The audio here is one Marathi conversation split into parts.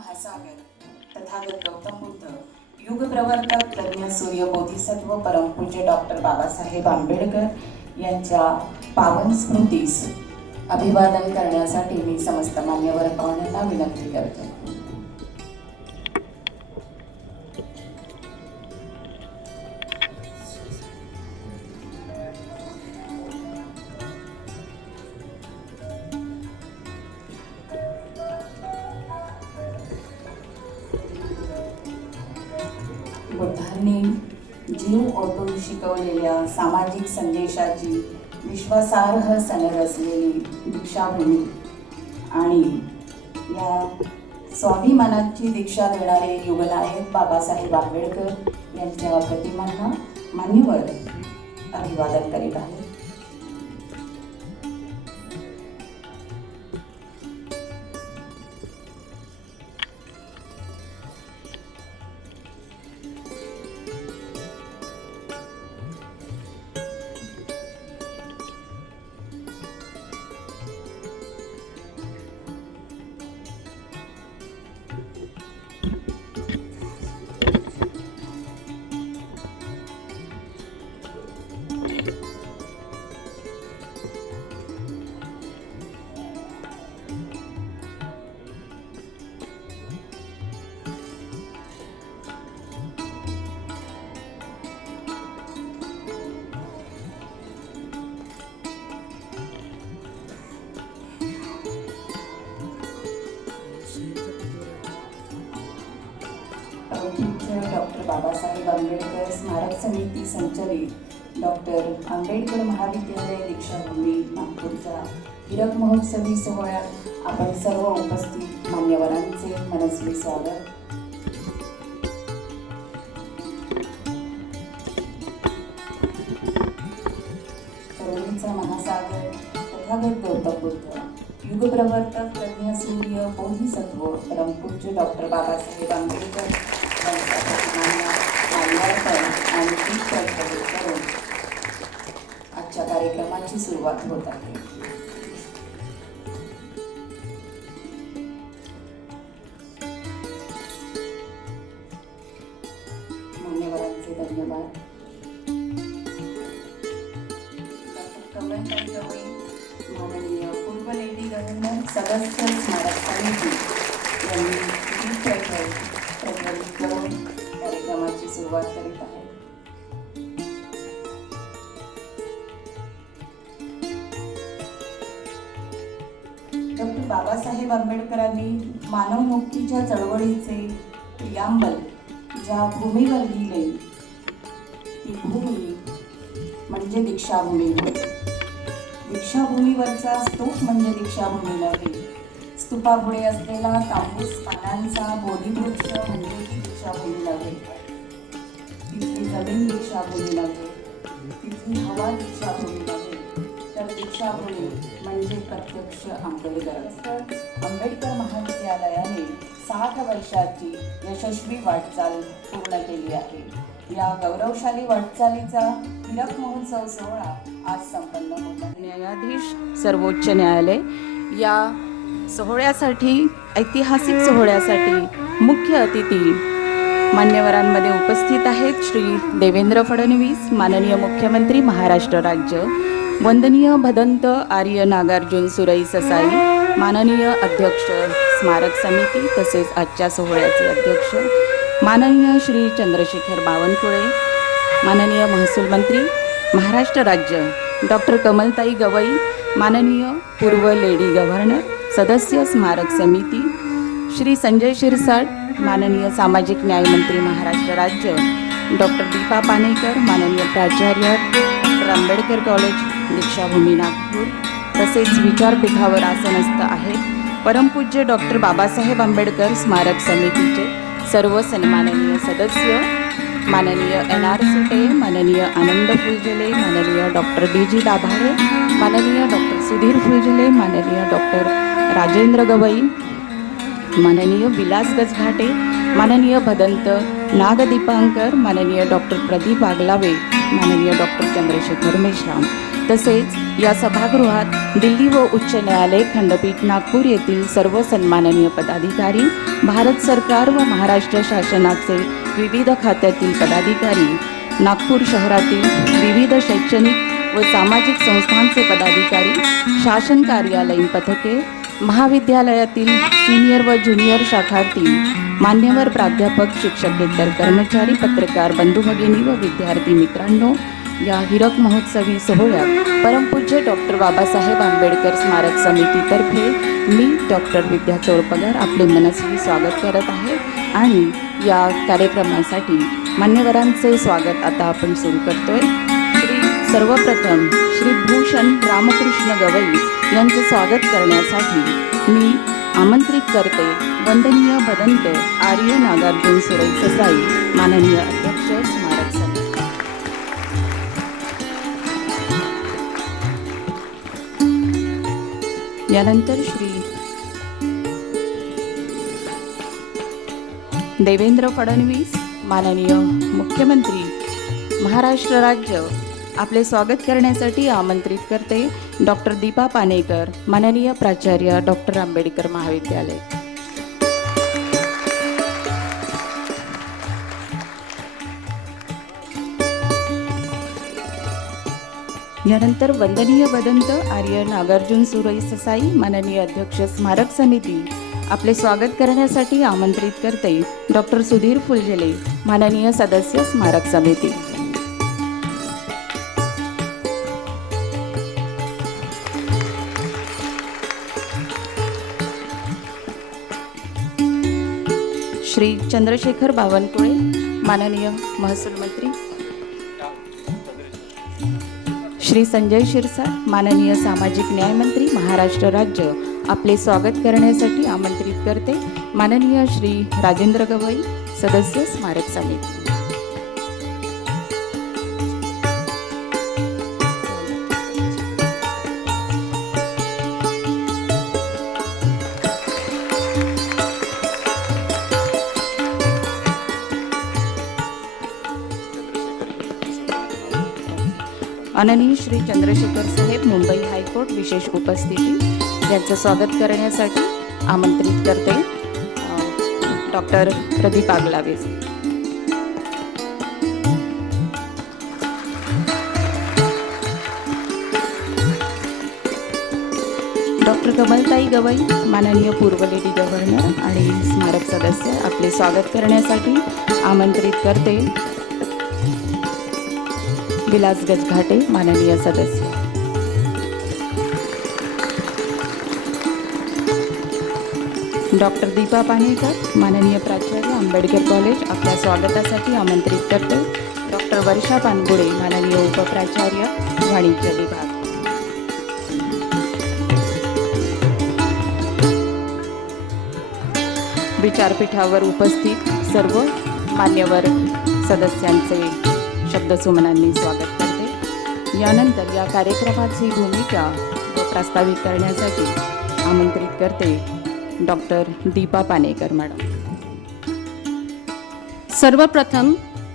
महासागर तथागत गौतम बुद्ध, युग प्रवर्तक प्रज्ञ सूर्य बोधिसत्व परमपूज्य डॉक्टर बाबासाहेब आंबेडकर यांच्या पावन स्मृतीस अभिवादन करण्यासाठी मी समस्त मान्यवर पाहुण्यांना विनंती करते. बुद्धांनी जीव ओतून शिकवलेल्या सामाजिक संदेशाची विश्वासार्ह सनद असलेली दीक्षाभूमी आणि या स्वाभिमानाची दीक्षा देणारे युगनायक बाबासाहेब आंबेडकर यांच्या प्रतिमांना मान्यवर अभिवादन करीत आहेत. डॉक्टर बाबासाहेब आंबेडकर स्मारक समिती संचलित डॉक्टर आंबेडकर महाविद्यालय दीक्षाभूमी नागपूरच्या हीरक महोत्सवी सोहळ्यात आपण सर्व उपस्थित मान्यवरांचे मनस्वी स्वागत. करुणेचा महासागर तथागत गौतम बुद्ध, युगप्रवर्तक प्रज्ञ सूर्य बोधिसत्व परमपूज्य डॉक्टर बाबासाहेब आंबेडकर आणि करून आजच्या कार्यक्रमाची सुरुवात होत आहे. मान्यवरांचे धन्यवाद. डॉक्टर कमलताई गवई, माननीय पूर्व लेडी गव्हर्नर, सदस्य स्मारक समिती यांनी प्रज्वलित करून कार्यक्रमाची सुरुवात करीत आहे. डॉक्टर बाबासाहेब आंबेडकरांनी मानवमुक्तीच्या चळवळीचे प्रियांबल ज्या भूमीवर लिहिले ती भूमी म्हणजे दीक्षाभूमी. दीक्षाभूमीवरचा स्तूप म्हणजे दीक्षाभूमी नव्हे, स्तूपापुढे असलेला तांबूस पानांचा बोधिवृक्ष म्हणजे दीक्षाभूमी नव्हे, तिथली जमीन दीक्षाभूमी नव्हे, तिथली हवा दीक्षाभूमी नव्हे, तर दीक्षाभूमी म्हणजे प्रत्यक्ष आंबेडकर. आंबेडकर महाविद्यालयाने 60 वर्षाची यशस्वी वाटचाल पूर्ण केली आहे. या गौरवशाली वाटचालीचा हीरक महोत्सव सोहळा आज संपन्न होत आहे. न्यायाधीश सर्वोच्च न्यायालय या सोहळ्यासाठी, ऐतिहासिक सोहळ्यासाठी मुख्य अतिथी मान्यवरांमध्ये उपस्थित आहेत श्री देवेंद्र फडणवीस, माननीय मुख्यमंत्री महाराष्ट्र राज्य, वंदनीय भदंत आर्य नागार्जुन सुरई ससाई, माननीय अध्यक्ष स्मारक समिती तसेच आजच्या सोहळ्याचे अध्यक्ष माननीय श्री चंद्रशेखर बावनकुळे, माननीय महसूल मंत्री महाराष्ट्र राज्य डॉक्टर कमलताई गवई, माननीय पूर्व लेडी गव्हर्नर, सदस्य स्मारक समिती श्री संजय शिरसाट, माननीय सामाजिक न्याय मंत्री महाराष्ट्र राज्य डॉक्टर दीपा पानेकर, माननीय प्राचार्य डॉक्टर आंबेडकर कॉलेज दीक्षाभूमी नागपूर, तसेच विचारपीठावर आसनस्थ आहेत परमपूज्य डॉक्टर बाबासाहेब आंबेडकर स्मारक समितीचे सर्व सन्माननीय सदस्य, माननीय NR सुटे, माननीय आनंद फुलझले, माननीय डॉक्टर DG दाभाडे, माननीय डॉक्टर सुधीर फुलझले, माननीय डॉक्टर राजेंद्र गवई, माननीय विलास गजघाटे, माननीय भदंत नागदीपांकर, माननीय डॉक्टर प्रदीप आगलावे, माननीय डॉक्टर चंद्रशेखर मेश्राम तसेच या सभागृहात दिल्ली व उच्च न्यायालय खंडपीठ नागपूर येथील सर्व सन्माननीय पदाधिकारी, भारत सरकार व महाराष्ट्र शासनाचे विविध खात्यातील पदाधिकारी, नागपूर शहरातील विविध शैक्षणिक व सामाजिक संस्थांचे पदाधिकारी, शासन कार्यालयीन पथके, महाविद्यालयातील सिनियर व ज्युनियर शाखातील मान्यवर प्राध्यापक, शिक्षकेतर कर्मचारी, पत्रकार बंधू भगिनी व विद्यार्थी मित्रांनो, या हिरक महोत्सवी सोहळ्यात परमपूज्य डॉक्टर बाबासाहेब आंबेडकर स्मारक समितीतर्फे मी डॉक्टर विद्या चोळपगार आपले मनस्वी स्वागत करत आहे आणि या कार्यक्रमासाठी मान्यवरांचे स्वागत आता आपण सुरू करतोय. सर्वप्रथम श्री भूषण रामकृष्ण गवई यांचे स्वागत करण्यासाठी मी आमंत्रित करते वंदनीय भदंत आर्य नागार्जुन सुरई ससाई माननीय अध्यक्ष स्मारक समिती. यानंतर श्री देवेंद्र फडणवीस माननीय मुख्यमंत्री महाराष्ट्र राज्य आपले स्वागत करण्यासाठी आमंत्रित करते डॉक्टर दीपा पानेकर माननीय प्राचार्य डॉक्टर आंबेडकर महाविद्यालय. यानंतर वंदनीय भदंत आर्य नागार्जुन सुरई ससाई माननीय अध्यक्ष स्मारक समिती आपले स्वागत करण्यासाठी आमंत्रित करते डॉक्टर सुधीर फुलझेले माननीय सदस्य स्मारक समिती. श्री चंद्रशेखर बावनकुळे माननीय महसूल मंत्री, श्री संजय शिरसाट माननीय सामाजिक न्याय मंत्री महाराष्ट्र राज्य आपले स्वागत करण्यासाठी आमंत्रित करते माननीय श्री राजेंद्र गवई सदस्य स्मारक समिती. माननीय श्री चंद्रशेखर साहेब मुंबई हायकोर्ट विशेष उपस्थिती यांचं स्वागत करण्यासाठी आमंत्रित करते डॉक्टर प्रदीप आगलावे. डॉक्टर कमलताई गवई माननीय पूर्व लेडी गव्हर्नर आणि स्मारक सदस्य आपले स्वागत करण्यासाठी आमंत्रित करते विलास गजघाटे माननीय सदस्य. डॉक्टर दीपा पानेकर माननीय प्राचार्य आंबेडकर कॉलेज आपल्या स्वागतासाठी आमंत्रित करते डॉक्टर वर्षा पानगुडे माननीय उपप्राचार्य वाणिज्य विभाग. विचारपीठावर उपस्थित सर्व मान्यवर सदस्यांचे शब्दसुमनांनी स्वागत करते. यानंतर या कार्यक्रमाची भूमिका व प्रास्ताविक करण्यासाठी आमंत्रित करते डॉक्टर दीपा पानेकर मॅडम. सर्वप्रथम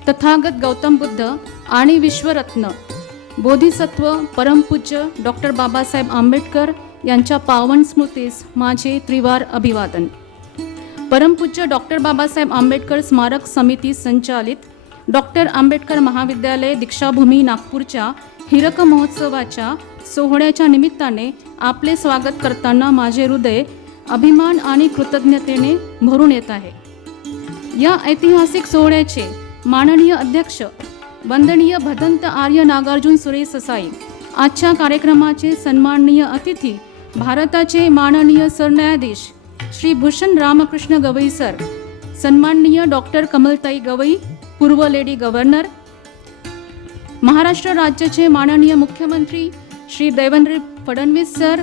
तथागत गौतम बुद्ध आणि विश्वरत्न बोधिसत्व परमपूज्य डॉक्टर बाबासाहेब आंबेडकर यांच्या पावन स्मृतीस माझे त्रिवार अभिवादन. परमपूज्य डॉक्टर बाबासाहेब आंबेडकर स्मारक समिती संचालित डॉक्टर आंबेडकर महाविद्यालय दीक्षाभूमी नागपूरच्या हिरक महोत्सवाच्या सोहळ्याच्या निमित्ताने आपले स्वागत करताना माझे हृदय अभिमान आणि कृतज्ञतेने भरून येत आहे. या ऐतिहासिक सोहळ्याचे माननीय अध्यक्ष वंदनीय भदंत आर्य नागार्जुन सुरई ससाई, आजच्या कार्यक्रमाचे सन्माननीय अतिथी भारताचे माननीय सरन्यायाधीश श्री भूषण रामकृष्ण गवई सर, सन्माननीय डॉक्टर कमलताई गवई पूर्व लेडी गव्हर्नर, महाराष्ट्र राज्याचे माननीय मुख्यमंत्री श्री देवेंद्र फडणवीस सर,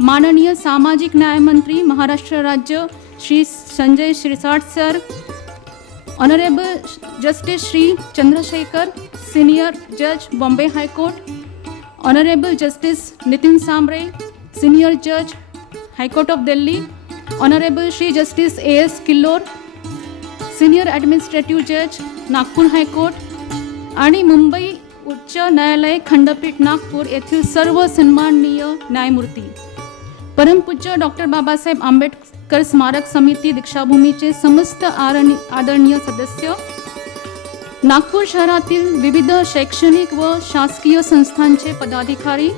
माननीय सामाजिक न्याय मंत्री महाराष्ट्र राज्य Shri Sanjay Shirsat sir, honourable justice Shri Chandrashekhar senior जज Bombay high court, honourable justice Nitin Sambare senior जज high court of Delhi, honourable Shri justice A.S. Killor senior administrative जज नागपूर हायकोर्ट आणि मुंबई उच्च न्यायालय खंडपीठ नागपूर येथील सर्व सन्माननीय न्यायमूर्ती, परमपूज्य डॉक्टर बाबासाहेब आंबेडकर स्मारक समिती दीक्षाभूमीचे समस्त आदरणीय सदस्य, नागपूर शहरातील विविध शैक्षणिक व शासकीय संस्थांचे पदाधिकारी,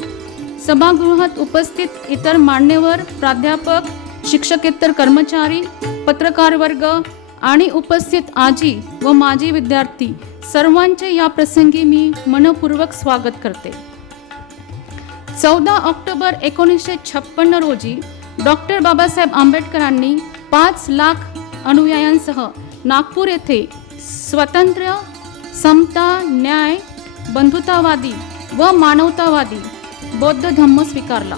सभागृहात उपस्थित इतर मान्यवर, प्राध्यापक, शिक्षकेतर कर्मचारी, पत्रकार वर्ग आणि उपस्थित आजी व माजी विद्यार्थी सर्वांचे या प्रसंगी मी मनपूर्वक स्वागत करते. 14 ऑक्टोबर 1956 रोजी डॉक्टर बाबासाहेब आंबेडकरांनी 5 लाख अनुयायांसह नागपूर येथे स्वतंत्र, समता, न्याय, बंधुतावादी व मानवतावादी बौद्ध धम्म स्वीकारला.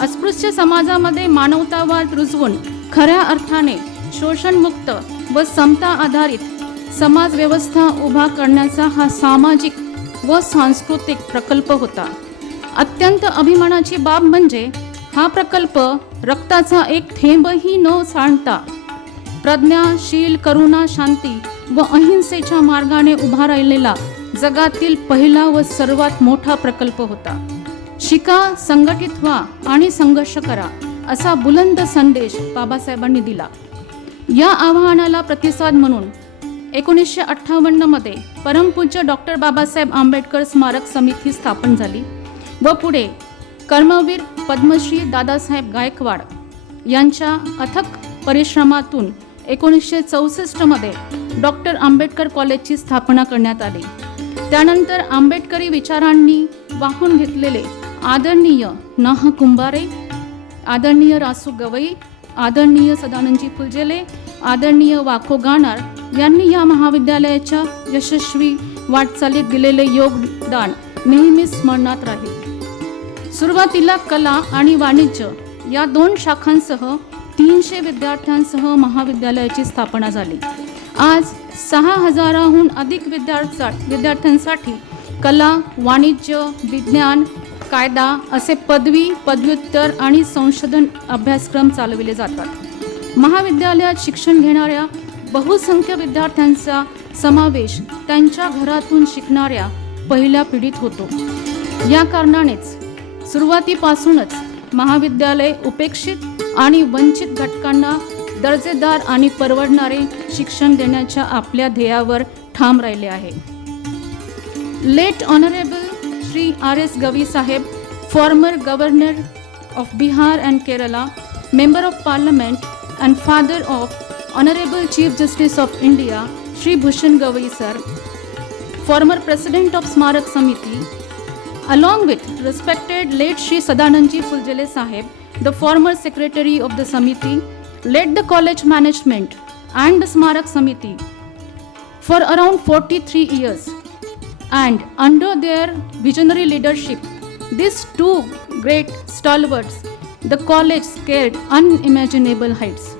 अस्पृश्य समाजामध्ये मानवतावाद रुजवून खऱ्या अर्थाने शोषणमुक्त व समता आधारित समाज व्यवस्था उभा करण्याचा हा सामाजिक व सांस्कृतिक प्रकल्प होता. अत्यंत अभिमानाची बाब म्हणजे हा प्रकल्प रक्ताचा एक थेंबही न सांडता प्रज्ञा, शील, करुणा, शांती व अहिंसेच्या मार्गाने उभा राहिलेला जगातील पहिला व सर्वात मोठा प्रकल्प होता. शिका, संघटित व्हा आणि संघर्ष करा असा बुलंद संदेश बाबासाहेबांनी दिला. या आवाहनाला प्रतिसाद म्हणून 1958 मध्ये परमपूज्य डॉक्टर बाबासाहेब आंबेडकर स्मारक समिती स्थापन झाली व पुढे कर्मवीर पद्मश्री दादासाहेब गायकवाड यांच्या अथक परिश्रमातून 1964 मध्ये डॉक्टर आंबेडकर कॉलेजची स्थापना करण्यात आली. त्यानंतर आंबेडकरी विचारांनी वाहून घेतलेले आदरणीय नाह कुंभारे, आदरणीय रासू गवई, आदरणीय सदानंदजी फुलझेले, आदरणीय वाको गाणार यांनी या महाविद्यालयाच्या यशस्वी वाटचालीत दिलेले योगदान नेहमीच स्मरणात राहील. सुरुवातीला कला आणि वाणिज्य या 2 शाखांसह 300 विद्यार्थ्यांसह महाविद्यालयाची स्थापना झाली. आज 6000हून अधिक विद्यार्थ्यांसाठी कला, वाणिज्य, विज्ञान, कायदा असे पदवी, पदव्युत्तर आणि संशोधन अभ्यासक्रम चालविले जातात. महाविद्यालयात शिक्षण घेणाऱ्या बहुसंख्य विद्यार्थ्यांचा समावेश त्यांच्या घरातून शिकणाऱ्या पहिल्या पिढीत होतो. या कारणानेच सुरुवातीपासूनच महाविद्यालय उपेक्षित आणि वंचित घटकांना दर्जेदार आणि परवडणारे शिक्षण देण्याच्या आपल्या ध्येयावर ठाम राहिले आहे. Late honourable Shri R.S. Gavai साहेब, former governor of Bihar and Kerala, member of parliament and father of honourable chief justice of India Shri Bhushan Gavai sir, former president of स्मारक समिती, along with respected late Shri Sadanandji Fulzele Sahib, the former secretary of the Samiti, led the college management and the Smarak Samiti for around 43 years, and under their visionary leadership, these 2 great stalwarts, the college scaled unimaginable heights.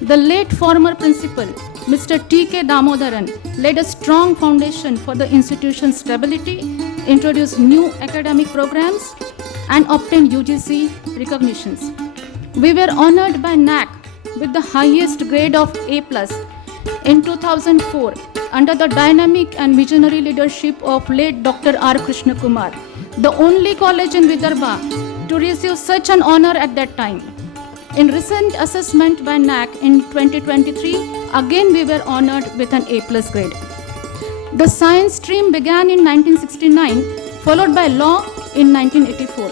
The late former principal, Mr. T.K. Damodaran, laid a strong foundation for the institution's stability, introduced new academic programs, and obtained UGC recognitions. We were honored by NAC with the highest grade of A+ in 2004 under the dynamic and visionary leadership of late Dr. R. Krishna Kumar, the only college in Vidarbha to receive such an honor at that time. In recent assessment by NAC in 2023, again we were honored with an A+ grade. The science stream began in 1969, followed by law in 1984.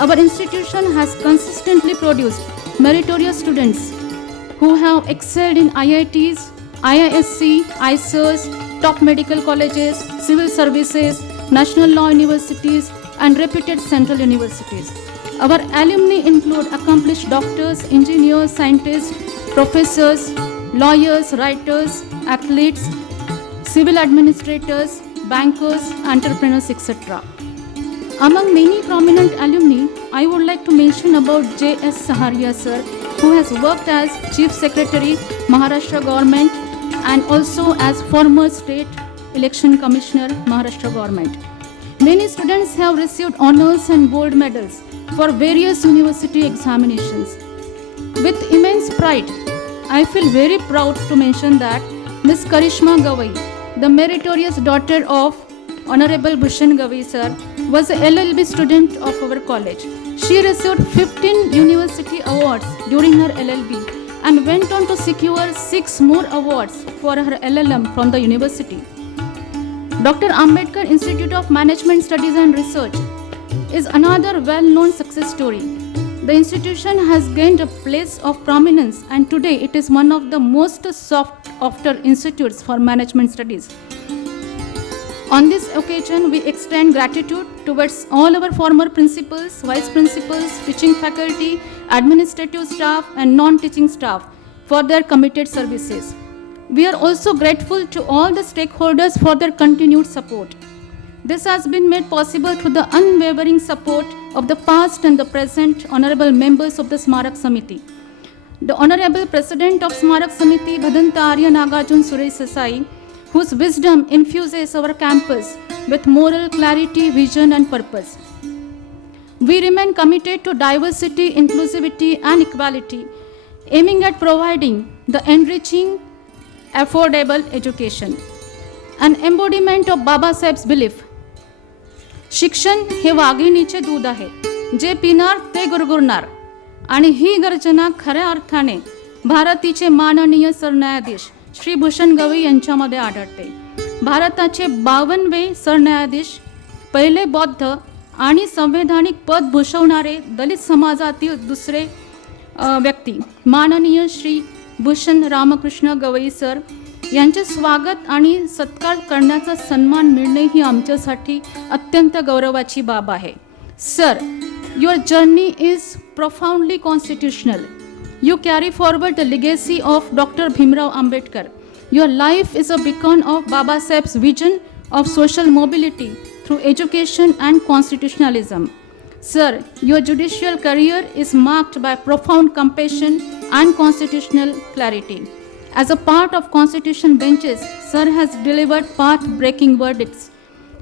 Our institution has consistently produced meritorious students who have excelled in IITs, IISc, ISERS, top medical colleges, civil services, national law universities, and reputed central universities. Our alumni include accomplished doctors, engineers, scientists, professors, lawyers, writers, athletes, civil administrators, bankers, entrepreneurs, etc. Among many prominent alumni, I would like to mention about J.S. Saharia sir, who has worked as Chief Secretary, Maharashtra Government, and also as former State Election Commissioner, Maharashtra Government. Many students have received honors and gold medals for various university examinations. With immense pride, I feel very proud to mention that Ms. Karishma Gawai, the meritorious daughter of Honorable Bhushan Gavi sir, was a LLB student of our college. She received 15 university awards during her LLB and went on to secure 6 more awards for her LLM from the university. Dr. Ambedkar Institute of Management Studies and Research is another well-known success story. The institution has gained a place of prominence and today it is one of the most sought-after institutes for management studies. On this occasion, we extend gratitude towards all our former principals, vice principals, teaching faculty, administrative staff and non-teaching staff for their committed services. We are also grateful to all the stakeholders for their continued support. This has been made possible through the unwavering support of the past and the present honorable members of the Smarak Samiti. The Honorable President of Smarak Samiti, Bhadanta Arya Nagarjun Suresh Sasai, whose wisdom infuses our campus with moral clarity, vision and purpose. We remain committed to diversity, inclusivity and equality, aiming at providing the enriching, affordable education. An embodiment of Babasaheb's belief. शिक्षण हे वाघिणीचे दूध आहे, जे पिणार ते गुरगुरणार. आणि ही गर्जना खऱ्या अर्थाने भारतीचे माननीय सरन्यायाधीश श्री भूषण गवई यांच्यामध्ये आढळते. भारताचे 52वे सरन्यायाधीश, पहिले बौद्ध आणि संवैधानिक पद भूषवणारे दलित समाजातील दुसरे व्यक्ती माननीय श्री भूषण रामकृष्ण गवई सर यांचे स्वागत आणि सत्कार करण्याचा सन्मान मिळणे ही आमच्यासाठी अत्यंत गौरवाची बाब आहे. Sir, your journey is profoundly constitutional. You carry forward the legacy of Dr. Bhimrao Ambedkar. Your life is a beacon of Baba Saheb's vision of social mobility through education and constitutionalism. Sir, your judicial career is marked by profound compassion and constitutional clarity. As a part of constitution benches, Sir has delivered path-breaking verdicts.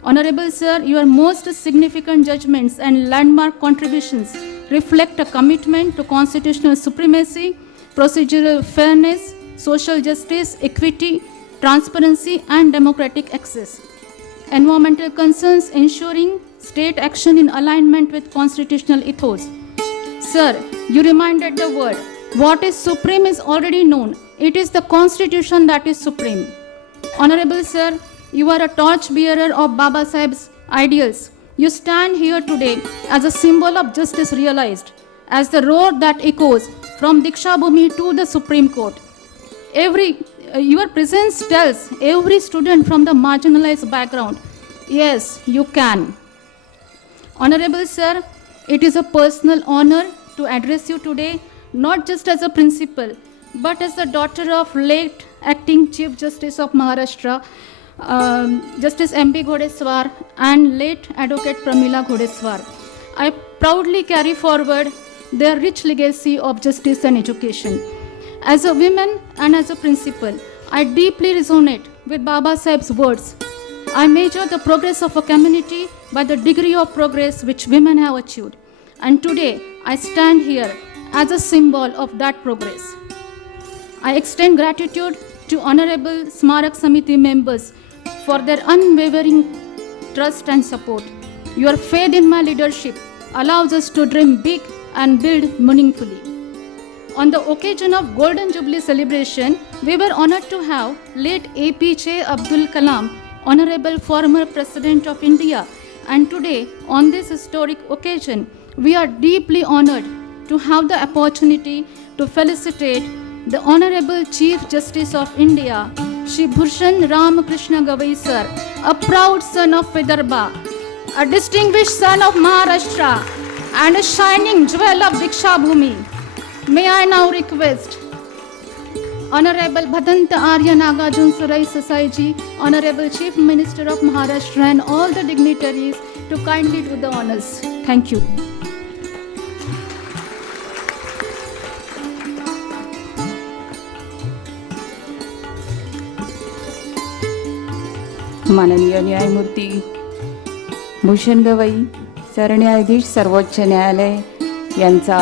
Honorable Sir, your most significant judgments and landmark contributions reflect a commitment to constitutional supremacy, procedural fairness, social justice, equity, transparency, and democratic access. Environmental concerns ensuring state action in alignment with constitutional ethos. Sir, you reminded the world, what is supreme is already known. It is the Constitution that is supreme. Honorable Sir, you are a torchbearer of Baba Saheb's ideals. You stand here today as a symbol of justice realized, as the roar that echoes from Diksha Bhumi to the Supreme Court. Your presence tells every student from the marginalized background, yes, you can. Honorable Sir, it is a personal honor to address you today, not just as a principal, but as the daughter of late acting Chief Justice of Maharashtra, Justice M.B. Ghodeswar and late Advocate Pramila Ghodeswar. I proudly carry forward their rich legacy of justice and education. As a woman and as a principal, I deeply resonate with Baba Saheb's words. I measure the progress of a community by the degree of progress which women have achieved. And today, I stand here as a symbol of that progress. I extend gratitude to Honorable Smarak Samiti members for their unwavering trust and support. Your faith in my leadership allows us to dream big and build meaningfully. On the occasion of Golden Jubilee celebration, we were honored to have late APJ Abdul Kalam, Honorable former President of India, and today on this historic occasion, we are deeply honored to have the opportunity to felicitate the Honorable Chief Justice of India, Shri Bhushan Ramakrishna Gavai Sir, a proud son of Vidarbha, a distinguished son of Maharashtra, and a shining jewel of Diksha Bhumi. May I now request Honorable Bhadanta Arya Nagarjun Suresh Sasai ji, Honorable Chief Minister of Maharashtra, and all the dignitaries to kindly do the honors. Thank you. माननीय न्यायमूर्ती भूषण गवई, सरन्यायाधीश सर्वोच्च न्यायालय यांचा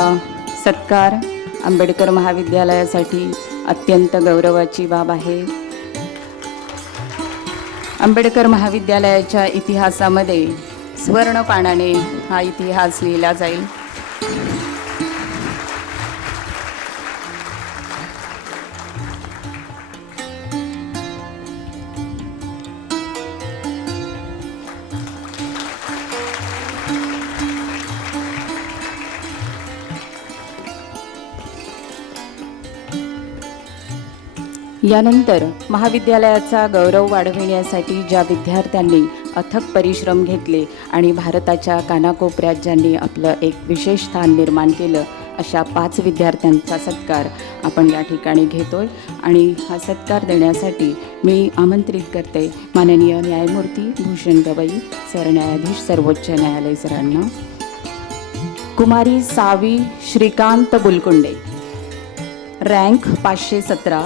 सत्कार आंबेडकर महाविद्यालयासाठी अत्यंत गौरवाची बाब आहे. आंबेडकर महाविद्यालयाच्या इतिहासामध्ये स्वर्ण पानाने हा इतिहास लिहिला जाईल. यानंतर महाविद्यालयाचा गौरव वाढविण्यासाठी ज्या विद्यार्थ्यांनी अथक परिश्रम घेतले आणि भारताच्या कानाकोपऱ्यात ज्यांनी आपलं एक विशेष स्थान निर्माण केलं, अशा 5 विद्यार्थ्यांचा सत्कार आपण या ठिकाणी घेतोय. आणि हा सत्कार देण्यासाठी मी आमंत्रित करते माननीय न्यायमूर्ती भूषण गवई, सरन्यायाधीश सर्वोच्च न्यायालय सरांना. कुमारी सावी श्रीकांत बुलकुंडे, रँक 517,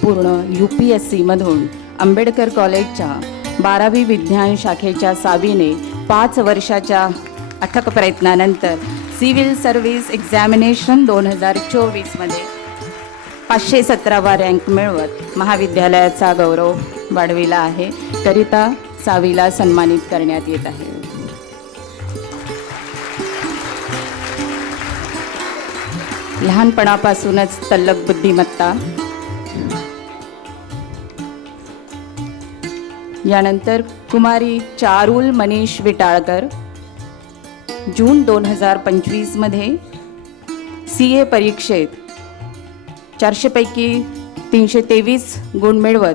पूर्ण UPSC मधून आंबेडकर कॉलेजच्या 12वी विज्ञान शाखेच्या सावीने 5 वर्षाच्या अथक प्रयत्नानंतर सिव्हिल सर्व्हिस एक्झामिनेशन 2024 मध्ये 517वा रँक मिळवत महाविद्यालयाचा गौरव वाढविला आहे. करिता सावीला सन्मानित करण्यात येत आहे. लहानपणापासूनच तल्लख बुद्धिमत्ता. यानंतर कुमारी चारुल मनीष विटाळकर, जून 2025 मध्ये CA परीक्षेत 400 पैकी 323 गुण मिळवत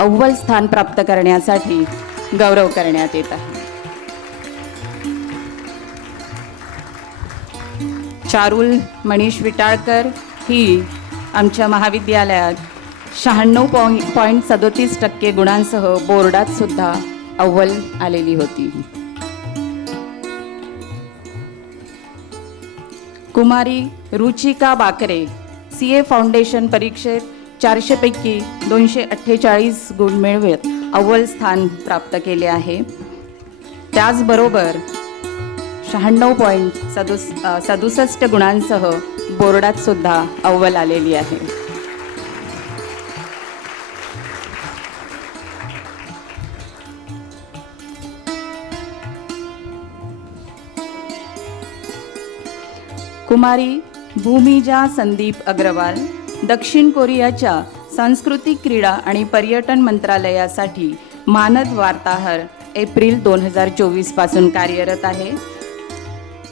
अव्वल स्थान प्राप्त करण्यासाठी गौरव करण्यात येत आहे. चारुल मनीष विटाळकर ही आमच्या महाविद्यालयात 96.37% गुणांसह बोर्डात सुद्धा अव्वल आलेली होती. कुमारी रुचिका बाकरे, CA फाउंडेशन परीक्षेत 400 पैकी 248 गुण मिळवत अव्वल स्थान प्राप्त केले आहे. त्याचबरोबर 96.67 गुणांसह बोर्डात सुद्धा अव्वल आलेली आहे. कुमारी भूमिजा संदीप अग्रवाल, दक्षिण कोरियाच्या सांस्कृतिक क्रीडा आणि पर्यटन मंत्रालयासाठी मानद वार्ताहर एप्रिल 2024 पासून कार्यरत आहे.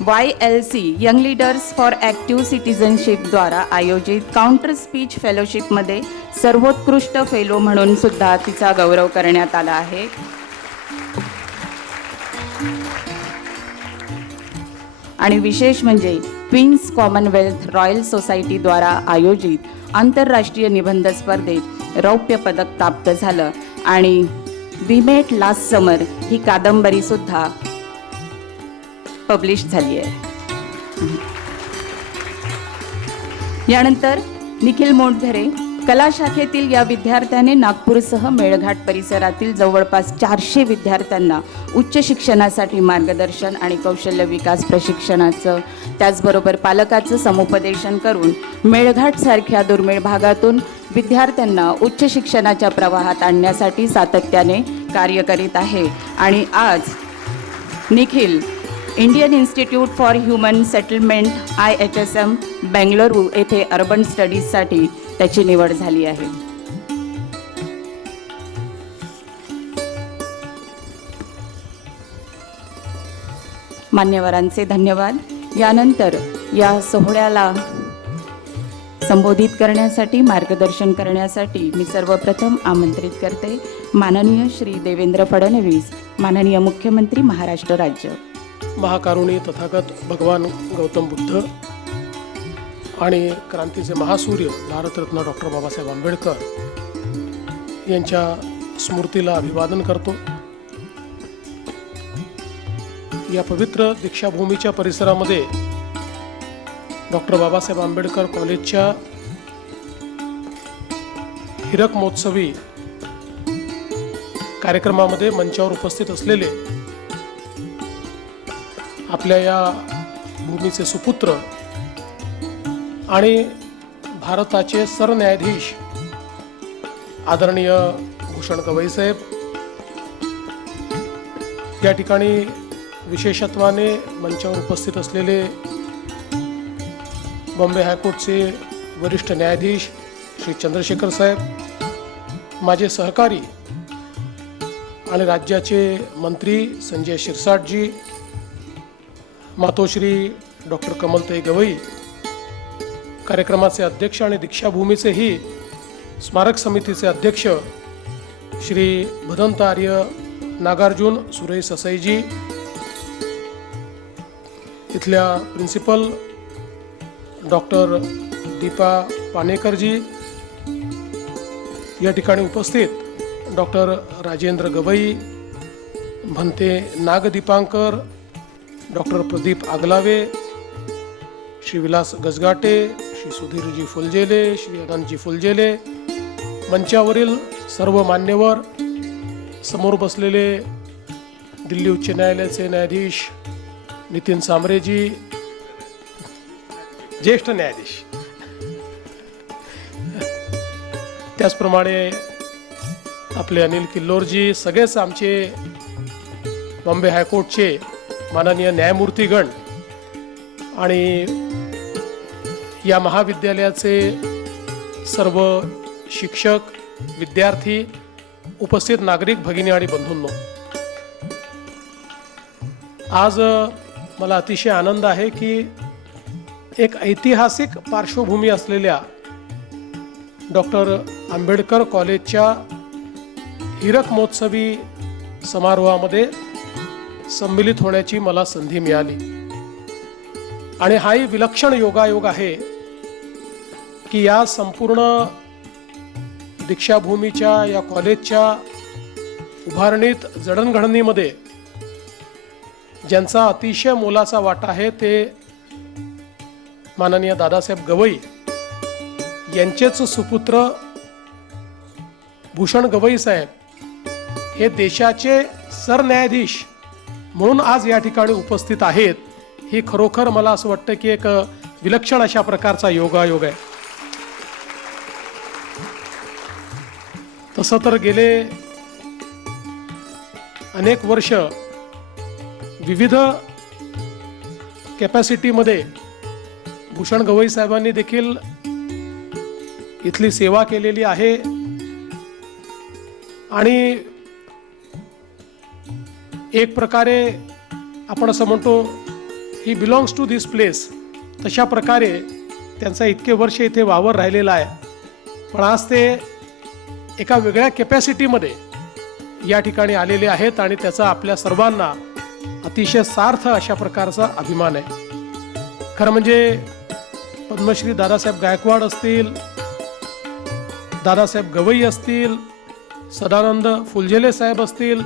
YLC young leaders for active citizenship द्वारा आयोजित काउंटर स्पीच फेलोशिपमध्ये सर्वोत्कृष्ट फेलो म्हणून सुद्धा तिचा गौरव करण्यात आला आहे. आणि विशेष म्हणजे क्वीन्स कॉमनवेल्थ रॉयल सोसायटी द्वारा आयोजित आंतरराष्ट्रीय निबंध स्पर्धेत रौप्य पदक प्राप्त झालं. आणि वी मेट लास्ट समर ही कादंबरी सुद्धा पब्लिश झाली आहे. यानंतर निखिल मोटघरे, कला शाखेतील या विद्यार्थ्याने नागपूरसह मेळघाट परिसरातील जवळपास 400 विद्यार्थ्यांना उच्च शिक्षणासाठी मार्गदर्शन आणि कौशल्य विकास प्रशिक्षणाचं, त्याचबरोबर पालकाचं समुपदेशन करून मेळघाटसारख्या दुर्मिळ भागातून विद्यार्थ्यांना उच्च शिक्षणाच्या प्रवाहात आणण्यासाठी सातत्याने कार्य करीत आहे. आणि आज Nikhil Indian institute for human settlement IHSM Bengaluru येथे अर्बन स्टडीजसाठी त्याची निवड झाली आहे. मान्यवरांचे धन्यवाद. यानंतर या सोहळ्याला संबोधित करण्यासाठी, मार्गदर्शन करण्यासाठी मी सर्वप्रथम आमंत्रित करते माननीय श्री देवेंद्र फडणवीस, माननीय मुख्यमंत्री महाराष्ट्र राज्य. महाकारुणी तथागत भगवान गौतम बुद्ध आणि क्रांतीचे महासूर्य भारतरत्न डॉक्टर बाबासाहेब आंबेडकर यांच्या स्मृतीला अभिवादन करतो. या पवित्र दीक्षाभूमीच्या परिसरामध्ये डॉक्टर बाबासाहेब आंबेडकर कॉलेजच्या हिरक महोत्सवी कार्यक्रमामध्ये मंचावर उपस्थित असलेले आपल्या या भूमीचे सुपुत्र आणि भारताचे सरन्यायाधीश आदरणीय भूषण गवई साहेब, या ठिकाणी विशेषत्वाने मंचावर उपस्थित असलेले बॉम्बे हायकोर्टचे वरिष्ठ न्यायाधीश श्री चंद्रशेखर साहेब, माझे सहकारी आणि राज्याचे मंत्री संजय शिरसाटजी, मातोश्री डॉक्टर कमलताई गवई, कार्यक्रमाचे अध्यक्ष आणि दीक्षाभूमीचेही स्मारक समितीचे अध्यक्ष श्री भदंत आर्य नागार्जुन सुरेश ससाईजी, इथल्या प्रिन्सिपल डॉक्टर दीपा पानेकरजी, या ठिकाणी उपस्थित डॉक्टर राजेंद्र गवई, भंते नाग दीपांकर, डॉक्टर प्रदीप आगलावे, श्री विलास गजगाटे, श्री सुधीरजी फुलजेले, श्री अनंतजी फुलजेले, मंचावरील सर्व मान्यवर, समोर बसलेले दिल्ली उच्च न्यायालयाचे न्यायाधीश नितीन सांबरेजी, ज्येष्ठ न्यायाधीश, त्याचप्रमाणे आपले अनिल किल्लोरजी, सगळेच आमचे बॉम्बे हायकोर्टचे माननीय न्यायमूर्तीगण आणि या महाविद्यालयाचे सर्व शिक्षक, विद्यार्थी, उपस्थित नागरिक भगिनी आणि बंधूंनो, आज मला अतिशय आनंद आहे की एक ऐतिहासिक पार्श्वभूमी असलेल्या डॉक्टर आंबेडकर कॉलेजच्या हीरक महोत्सवी समारोहामध्ये सम्मिलित होण्याची मला संधी मिळाली आणि हाही विलक्षण योगायोग आहे की या संपूर्ण दीक्षाभूमीच्या या कॉलेजच्या उभारणीत, जडणघडणीमध्ये ज्यांचा अतिशय मोलाचा वाटा आहे ते माननीय दादासाहेब गवई यांचेच सुपुत्र भूषण गवई साहेब हे देशाचे सरन्यायाधीश म्हणून आज या ठिकाणी उपस्थित आहेत. ही खरोखर मला असं वाटतं की एक विलक्षण अशा प्रकारचा योगायोग आहे. तसं तर गेले अनेक वर्ष विविध कॅपॅसिटीमध्ये भूषण गवई साहेबांनी देखील इथली सेवा केलेली आहे आणि एक प्रकारे आपण असं म्हणतो ही बिलॉंग्स टू दिस प्लेस, तशा प्रकारे त्यांचा इतके वर्ष इथे वावर राहिलेला आहे. पण आज ते एका वेगळ्या कॅपॅसिटीमध्ये या ठिकाणी आलेले आहेत आणि त्याचा आपल्या सर्वांना अतिशय सार्थ अशा प्रकारचा अभिमान आहे. खरं म्हणजे पद्मश्री दादासाहेब गायकवाड असतील, दादासाहेब गवई असतील, सदानंद फुलझेले साहेब असतील,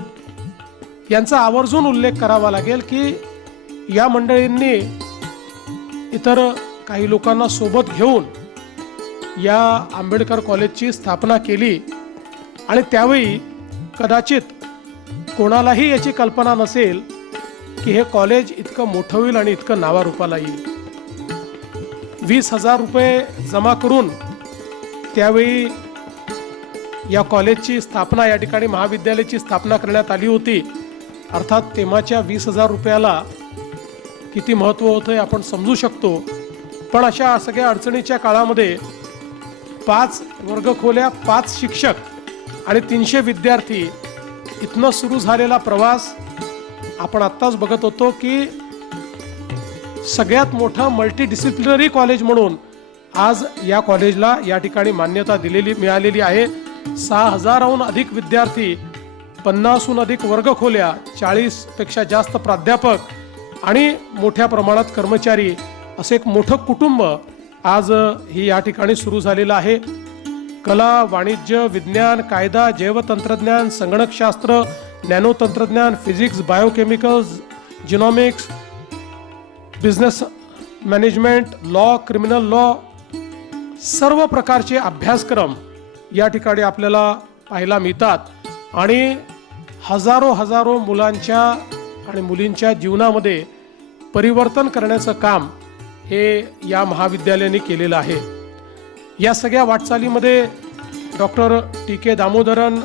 यांचा आवर्जून उल्लेख करावा लागेल की या मंडळींनी इतर काही लोकांना सोबत घेऊन या आंबेडकर कॉलेजची स्थापना केली आणि त्यावेळी कदाचित कोणालाही याची कल्पना नसेल की हे कॉलेज इतकं मोठं होईल आणि इतकं नावारूपाला येईल. 20,000 रुपये जमा करून त्यावेळी या कॉलेजची स्थापना, या ठिकाणी महाविद्यालयाची स्थापना करण्यात आली होती. अर्थात तेव्हाच्या 20,000 रुपयाला किती महत्त्व होतं हे आपण समजू शकतो. पण अशा सगळ्या अडचणीच्या काळामध्ये 5 वर्गखोल्या, 5 शिक्षक आणि 300 विद्यार्थी इथनं सुरू झालेला प्रवास आपण आत्ताच बघत होतो की सगळ्यात मोठं मल्टीडिसिप्लिनरी कॉलेज म्हणून आज या कॉलेजला या ठिकाणी मान्यता मिळालेली आहे. 6,000हून अधिक विद्यार्थी, 50हून अधिक वर्गखोल्या, 40पेक्षा जास्त प्राध्यापक आणि मोठ्या प्रमाणात कर्मचारी, असे एक मोठं कुटुंब आज ही या ठिकाणी सुरू झालेलं आहे. कला, वाणिज्य, विज्ञान, कायदा, जैवतंत्रज्ञान, संगणकशास्त्र, नॅनो तंत्रज्ञान, physics, biochemicals, genomics, business management, law, criminal law, सर्व प्रकारचे अभ्यासक्रम या ठिकाणी आपल्याला पाहायला मिळतात आणि हजारो मुलांच्या आणि मुलींच्या जीवनामध्ये परिवर्तन करण्याचं काम हे या महाविद्यालयाने केलेलं आहे. या सगळ्या वाटचालीमध्ये डॉक्टर टी के दामोदरन,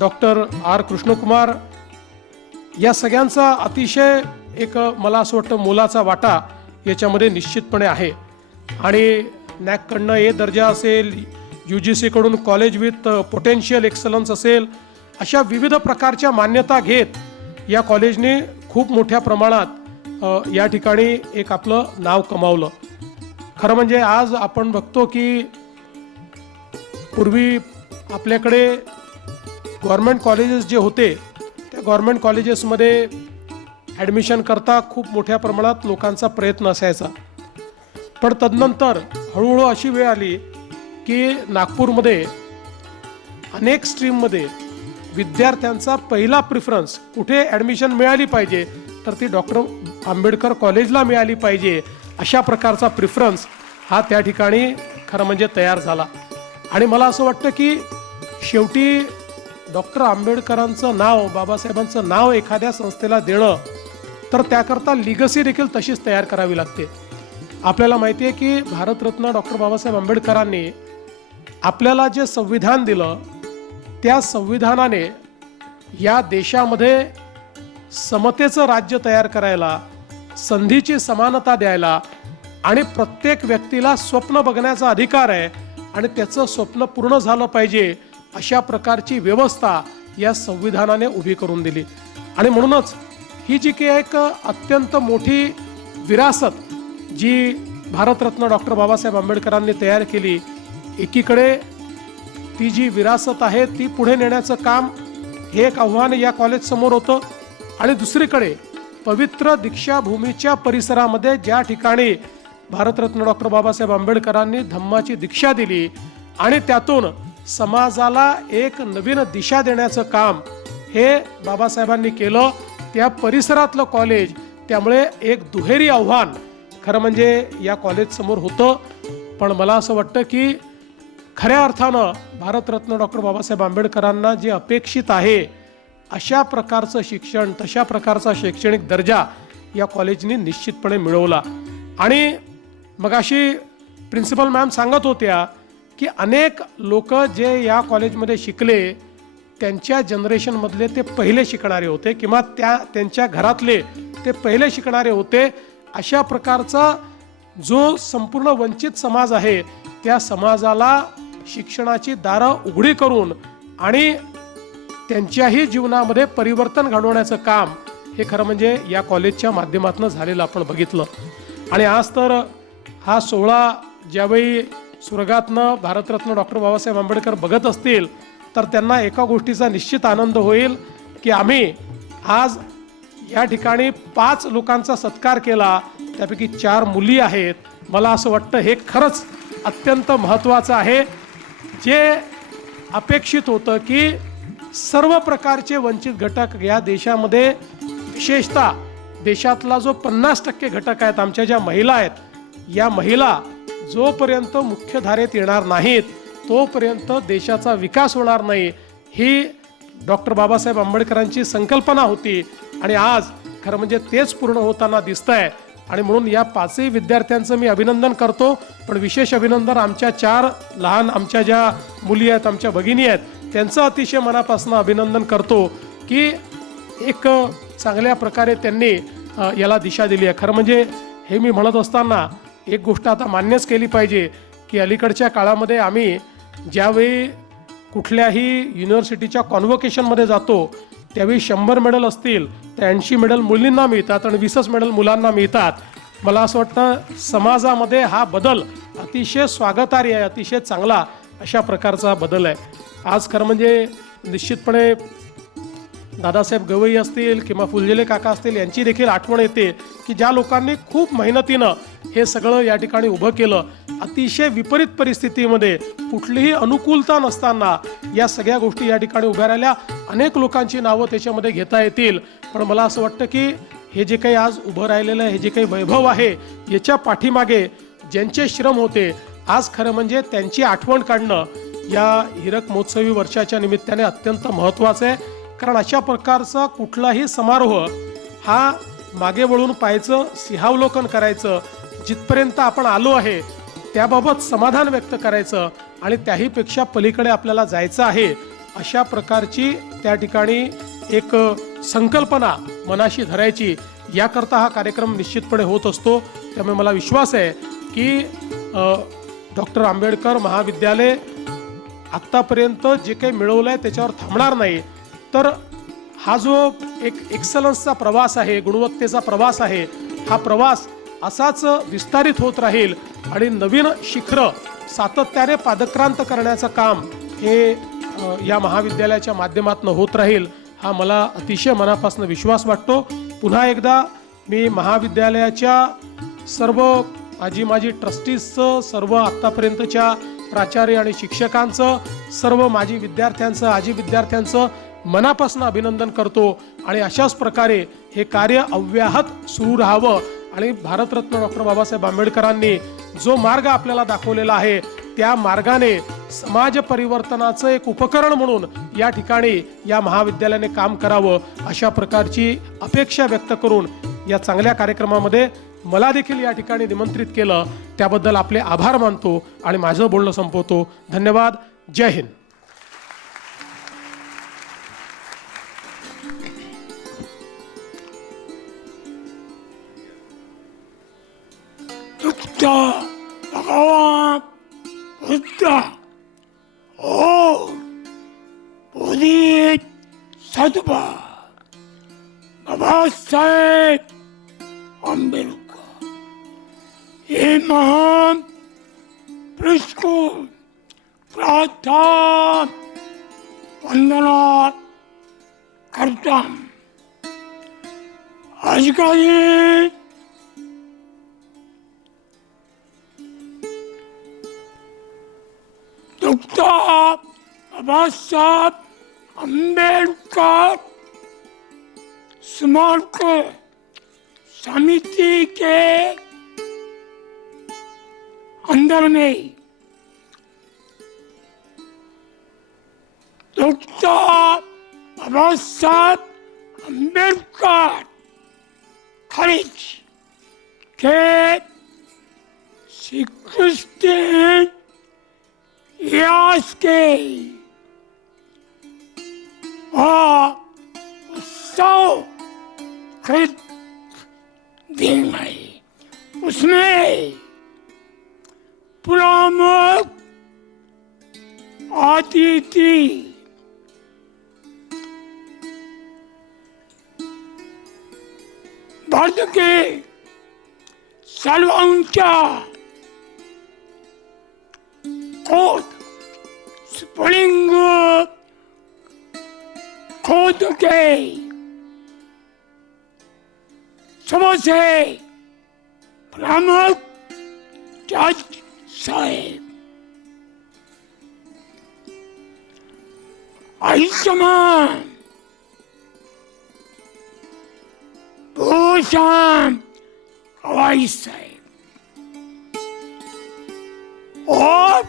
डॉक्टर आर कृष्णकुमार या सगळ्यांचा अतिशय एक मला असं वाटतं मोलाचा वाटा याच्यामध्ये निश्चितपणे आहे. आणि नॅककडनं ए दर्जा असेल, UGC कडून कॉलेज विथ पोटेन्शियल एक्सलन्स असेल, अशा विविध प्रकारच्या मान्यता घेत या कॉलेजने खूप मोठ्या प्रमाणात या ठिकाणी एक आपलं नाव कमावलं. खरं म्हणजे आज आपण बघतो की पूर्वी आपल्याकडे गव्हर्मेंट कॉलेजेस जे होते त्या गव्हर्मेंट कॉलेजेसमध्ये ॲडमिशन करता खूप मोठ्या प्रमाणात लोकांचा प्रयत्न असायचा. पण तदनंतर हळूहळू अशी वेळ आली की नागपूरमध्ये अनेक स्ट्रीममध्ये विद्यार्थ्यांचा पहिला प्रिफरन्स कुठे ॲडमिशन मिळाली पाहिजे तर ती डॉक्टर आंबेडकर कॉलेजला मिळाली पाहिजे, अशा प्रकारचा प्रिफरन्स हा त्या ठिकाणी खरं म्हणजे तयार झाला. आणि मला असं वाटतं की शेवटी डॉक्टर आंबेडकरांचं नाव, बाबासाहेबांचं नाव एखाद्या संस्थेला देणं तर त्याकरता लिगसी देखील तशीच तयार करावी लागते. आपल्याला माहिती आहे की भारतरत्न डॉक्टर बाबासाहेब आंबेडकरांनी आपल्याला जे संविधान दिलं त्या संविधानाने या देशामध्ये समतेचं राज्य तयार करायला, संधीची समानता द्यायला आणि प्रत्येक व्यक्तीला स्वप्न बघण्याचा अधिकार आहे आणि त्याचं स्वप्न पूर्ण झालं पाहिजे अशा प्रकारची व्यवस्था या संविधानाने उभी करून दिली. आणि म्हणूनच ही जी काही एक अत्यंत मोठी विरासत जी भारतरत्न डॉक्टर बाबासाहेब आंबेडकरांनी तयार केली, एकीकडे ती जी विरासत आहे ती पुढे नेण्याचं काम हे एक आव्हान या कॉलेजसमोर होतं. आणि दुसरीकडे पवित्र दीक्षाभूमीच्या परिसरामध्ये ज्या ठिकाणी भारतरत्न डॉक्टर बाबासाहेब आंबेडकरांनी धम्माची दीक्षा दिली आणि त्यातून समाजाला एक नवीन दिशा देण्याचं काम हे बाबासाहेबांनी केलं, त्या परिसरातलं कॉलेज, त्यामुळे एक दुहेरी आव्हान खरं म्हणजे या कॉलेजसमोर होतं. पण मला असं वाटतं की खऱ्या अर्थानं भारतरत्न डॉक्टर बाबासाहेब आंबेडकरांना जे अपेक्षित आहे अशा प्रकारचं शिक्षण, तशा प्रकारचा शैक्षणिक दर्जा या कॉलेजने निश्चितपणे मिळवला. आणि मगाशी प्रिन्सिपल मॅम सांगत होत्या की अनेक लोक जे या कॉलेजमध्ये शिकले त्यांच्या जनरेशनमधले ते पहिले शिकणारे होते किंवा त्यांच्या घरातले ते पहिले शिकणारे होते. अशा प्रकारचा जो संपूर्ण वंचित समाज आहे त्या समाजाला शिक्षणाची दारं उघडी करून आणि त्यांच्याही जीवनामध्ये परिवर्तन घडवण्याचं काम हे खरं म्हणजे या कॉलेजच्या माध्यमातून झालेलं आपण बघितलं. आणि आज तर हा सोहळा ज्यावेळी स्वर्गातनं भारतरत्न डॉक्टर बाबासाहेब आंबेडकर बघत असतील तर त्यांना एका गोष्टीचा निश्चित आनंद होईल की आम्ही आज या ठिकाणी 5 लोकांचा सत्कार केला, त्यापैकी 4 मुली आहेत. मला असं वाटतं हे खरंच अत्यंत महत्त्वाचं आहे. जे अपेक्षित होतं की सर्व प्रकारचे वंचित घटक या देशामध्ये, विशेषतः देशातला जो 50% घटक आहेत, आमच्या ज्या महिला आहेत, या महिला जोपर्यंत मुख्यधारेत येणार नाहीत तोपर्यंत देशाचा विकास होणार नाही, ही डॉक्टर बाबासाहेब आंबेडकरांची संकल्पना होती. आणि आज खरं म्हणजे तेच पूर्ण होताना दिसतंय. आणि म्हणून या 5ही विद्यार्थ्यांचं मी अभिनंदन करतो. पण विशेष अभिनंदन आमच्या 4 लहान आमच्या ज्या मुली आहेत, आमच्या भगिनी आहेत, त्यांचं अतिशय मनापासून अभिनंदन करतो की एक चांगल्या प्रकारे त्यांनी याला दिशा दिली आहे. खरं म्हणजे हे मी म्हणत असताना एक गोष्ट आता मान्यच केली पाहिजे की अलीकडच्या काळामध्ये आम्ही ज्यावेळी कुठल्याही युनिव्हर्सिटीच्या कॉन्व्होकेशनमध्ये जातो त्यावेळी 100 मेडल असतील तर 80 मेडल मुलींना मिळतात आणि 20 मेडल मुलांना मिळतात. मला असं वाटतं समाजामध्ये हा बदल अतिशय स्वागतार्ह आहे, अतिशय चांगला अशा प्रकारचा बदल आहे. आज खरं म्हणजे निश्चितपणे दादासाहेब गवई असतील किंवा फुलझेले काका असतील यांची देखील आठवण येते की ज्या लोकांनी खूप मेहनतीनं हे सगळं या ठिकाणी उभं केलं. अतिशय विपरीत परिस्थितीमध्ये कुठलीही अनुकूलता नसताना या सगळ्या गोष्टी या ठिकाणी उभ्या राहिल्या. अनेक लोकांची नावं त्याच्यामध्ये घेता येतील. पण मला असं वाटतं की हे जे काही आज उभं राहिलेलं हे जे काही वैभव आहे याच्या पाठीमागे ज्यांचे श्रम होते, आज खरं म्हणजे त्यांची आठवण काढणं या हीरक महोत्सवी वर्षाच्या निमित्ताने अत्यंत महत्त्वाचं आहे. कारण अशा प्रकारचा कुठलाही समारोह हा मागे वळून पाहायचं, सिंहावलोकन करायचं, जिथपर्यंत आपण आलो आहे त्याबाबत समाधान व्यक्त करायचं आणि त्याहीपेक्षा पलीकडे आपल्याला जायचं आहे अशा प्रकारची त्या ठिकाणी एक संकल्पना मनाशी धरायची, याकरता हा कार्यक्रम निश्चितपणे होत असतो. त्यामुळे मला विश्वास आहे की डॉक्टर आंबेडकर महाविद्यालय आत्तापर्यंत जे काही मिळवलं आहे त्याच्यावर थांबणार नाही, तर हा जो एक एक्सलन्सचा प्रवास आहे, गुणवत्तेचा प्रवास आहे, हा प्रवास असाच विस्तारित होत राहील आणि नवीन शिखरं सातत्याने पादक्रांत करण्याचं काम हे या महाविद्यालयाच्या माध्यमातून होत राहील, हा मला अतिशय मनापासून विश्वास वाटतो. पुन्हा एकदा मी महाविद्यालयाच्या सर्व माजी ट्रस्टीजचं, सर्व आत्तापर्यंतच्या प्राचार्य आणि शिक्षकांचं, सर्व माजी विद्यार्थ्यांचं, आजी विद्यार्थ्यांचं मनापासून अभिनंदन करतो. आणि अशाच प्रकारे हे कार्य अव्याहत सुरू राहावं आणि भारतरत्न डॉक्टर बाबासाहेब आंबेडकरांनी जो मार्ग आपल्याला दाखवलेला आहे त्या मार्गाने समाज परिवर्तनाचं एक उपकरण म्हणून या ठिकाणी या महाविद्यालयाने काम करावं, अशा प्रकारची अपेक्षा व्यक्त करून या चांगल्या कार्यक्रमामध्ये मला देखील या ठिकाणी निमंत्रित केलं, त्याबद्दल आपले आभार मानतो आणि माझं बोलणं संपवतो. धन्यवाद. जय हिंद. भगवान बुद्ध और बोधि सत्व बाबा साहेब आंबेडकर ये महान पुरुष को प्रार्थना वंदना करता हूं. आज का दिन डॉक्टर बाबा साहब अम्बेडकर स्मारक समिति के अंदर में डॉक्टर बाबा साहब अम्बेडकर कॉलेज के श्री कृष्ण यास के दिन में उसमें प्रमुख अतिथि भारत के सर्वोच्च कोर्ट स्प्रिंग कोर्ट के सबसे प्रमुख जज साहेब आयुष्मान भूषण हवाई साहेब और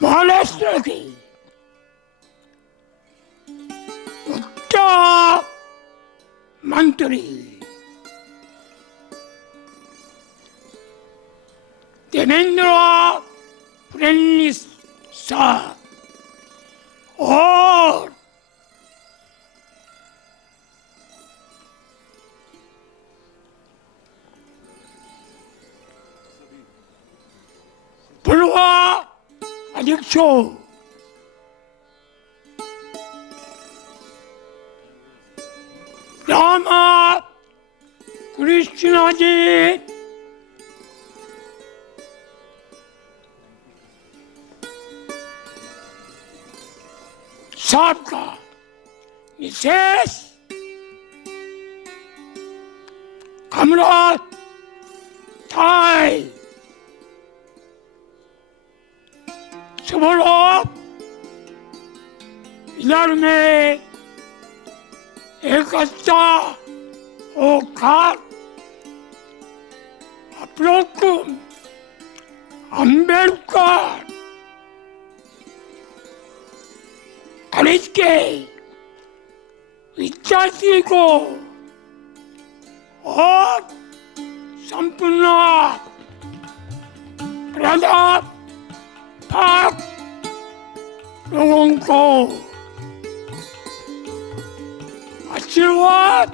महाराष्ट्र की उच्च मंत्री देवेंद्र फडणवीस साहब और पूर्व अध्यक्षों रामा कृष्णा जी साहब का विशेष कमरा था. सुबह इधर में एक अच्छा होकर आप लोग को अम्बेडकर कॉलेज के विद्यार्थी को और संपूर्ण ज्यादा पाक लोगों को आशीर्वाद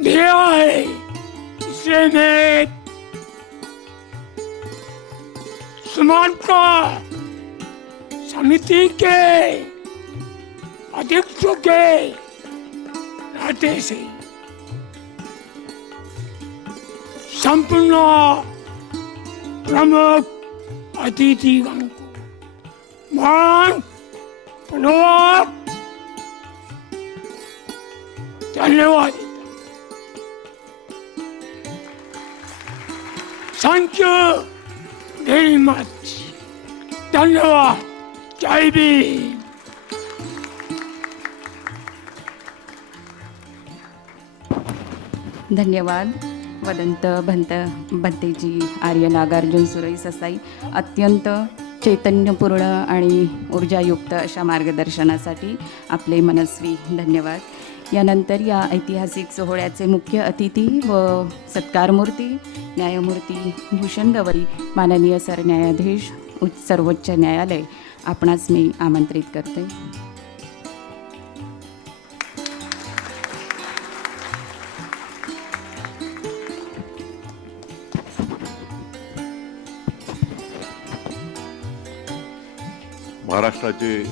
दिया है, इसलिए मैं समाज का समिति के अध्यक्ष के नाते से संपूर्ण प्रमुख अतिथिगण को मान पूर्वक धन्यवाद देता हूं। Thank you very much. धन्यवाद। जय भीम। धन्यवाद वदंत भंतेजी आर्य नागार्जुन सुरई ससाई अत्यंत चैतन्यपूर्ण आणि ऊर्जायुक्त अशा मार्गदर्शनासाठी आपले मनस्वी धन्यवाद। यानंतर या ऐतिहासिक सोहळ्याचे मुख्य अतिथी व सत्कारमूर्ती न्यायमूर्ती भूषण गवई माननीय सरन्यायाधीश सर्वोच्च न्यायालय आपणास मी आमंत्रित करते। महाराष्ट्राचे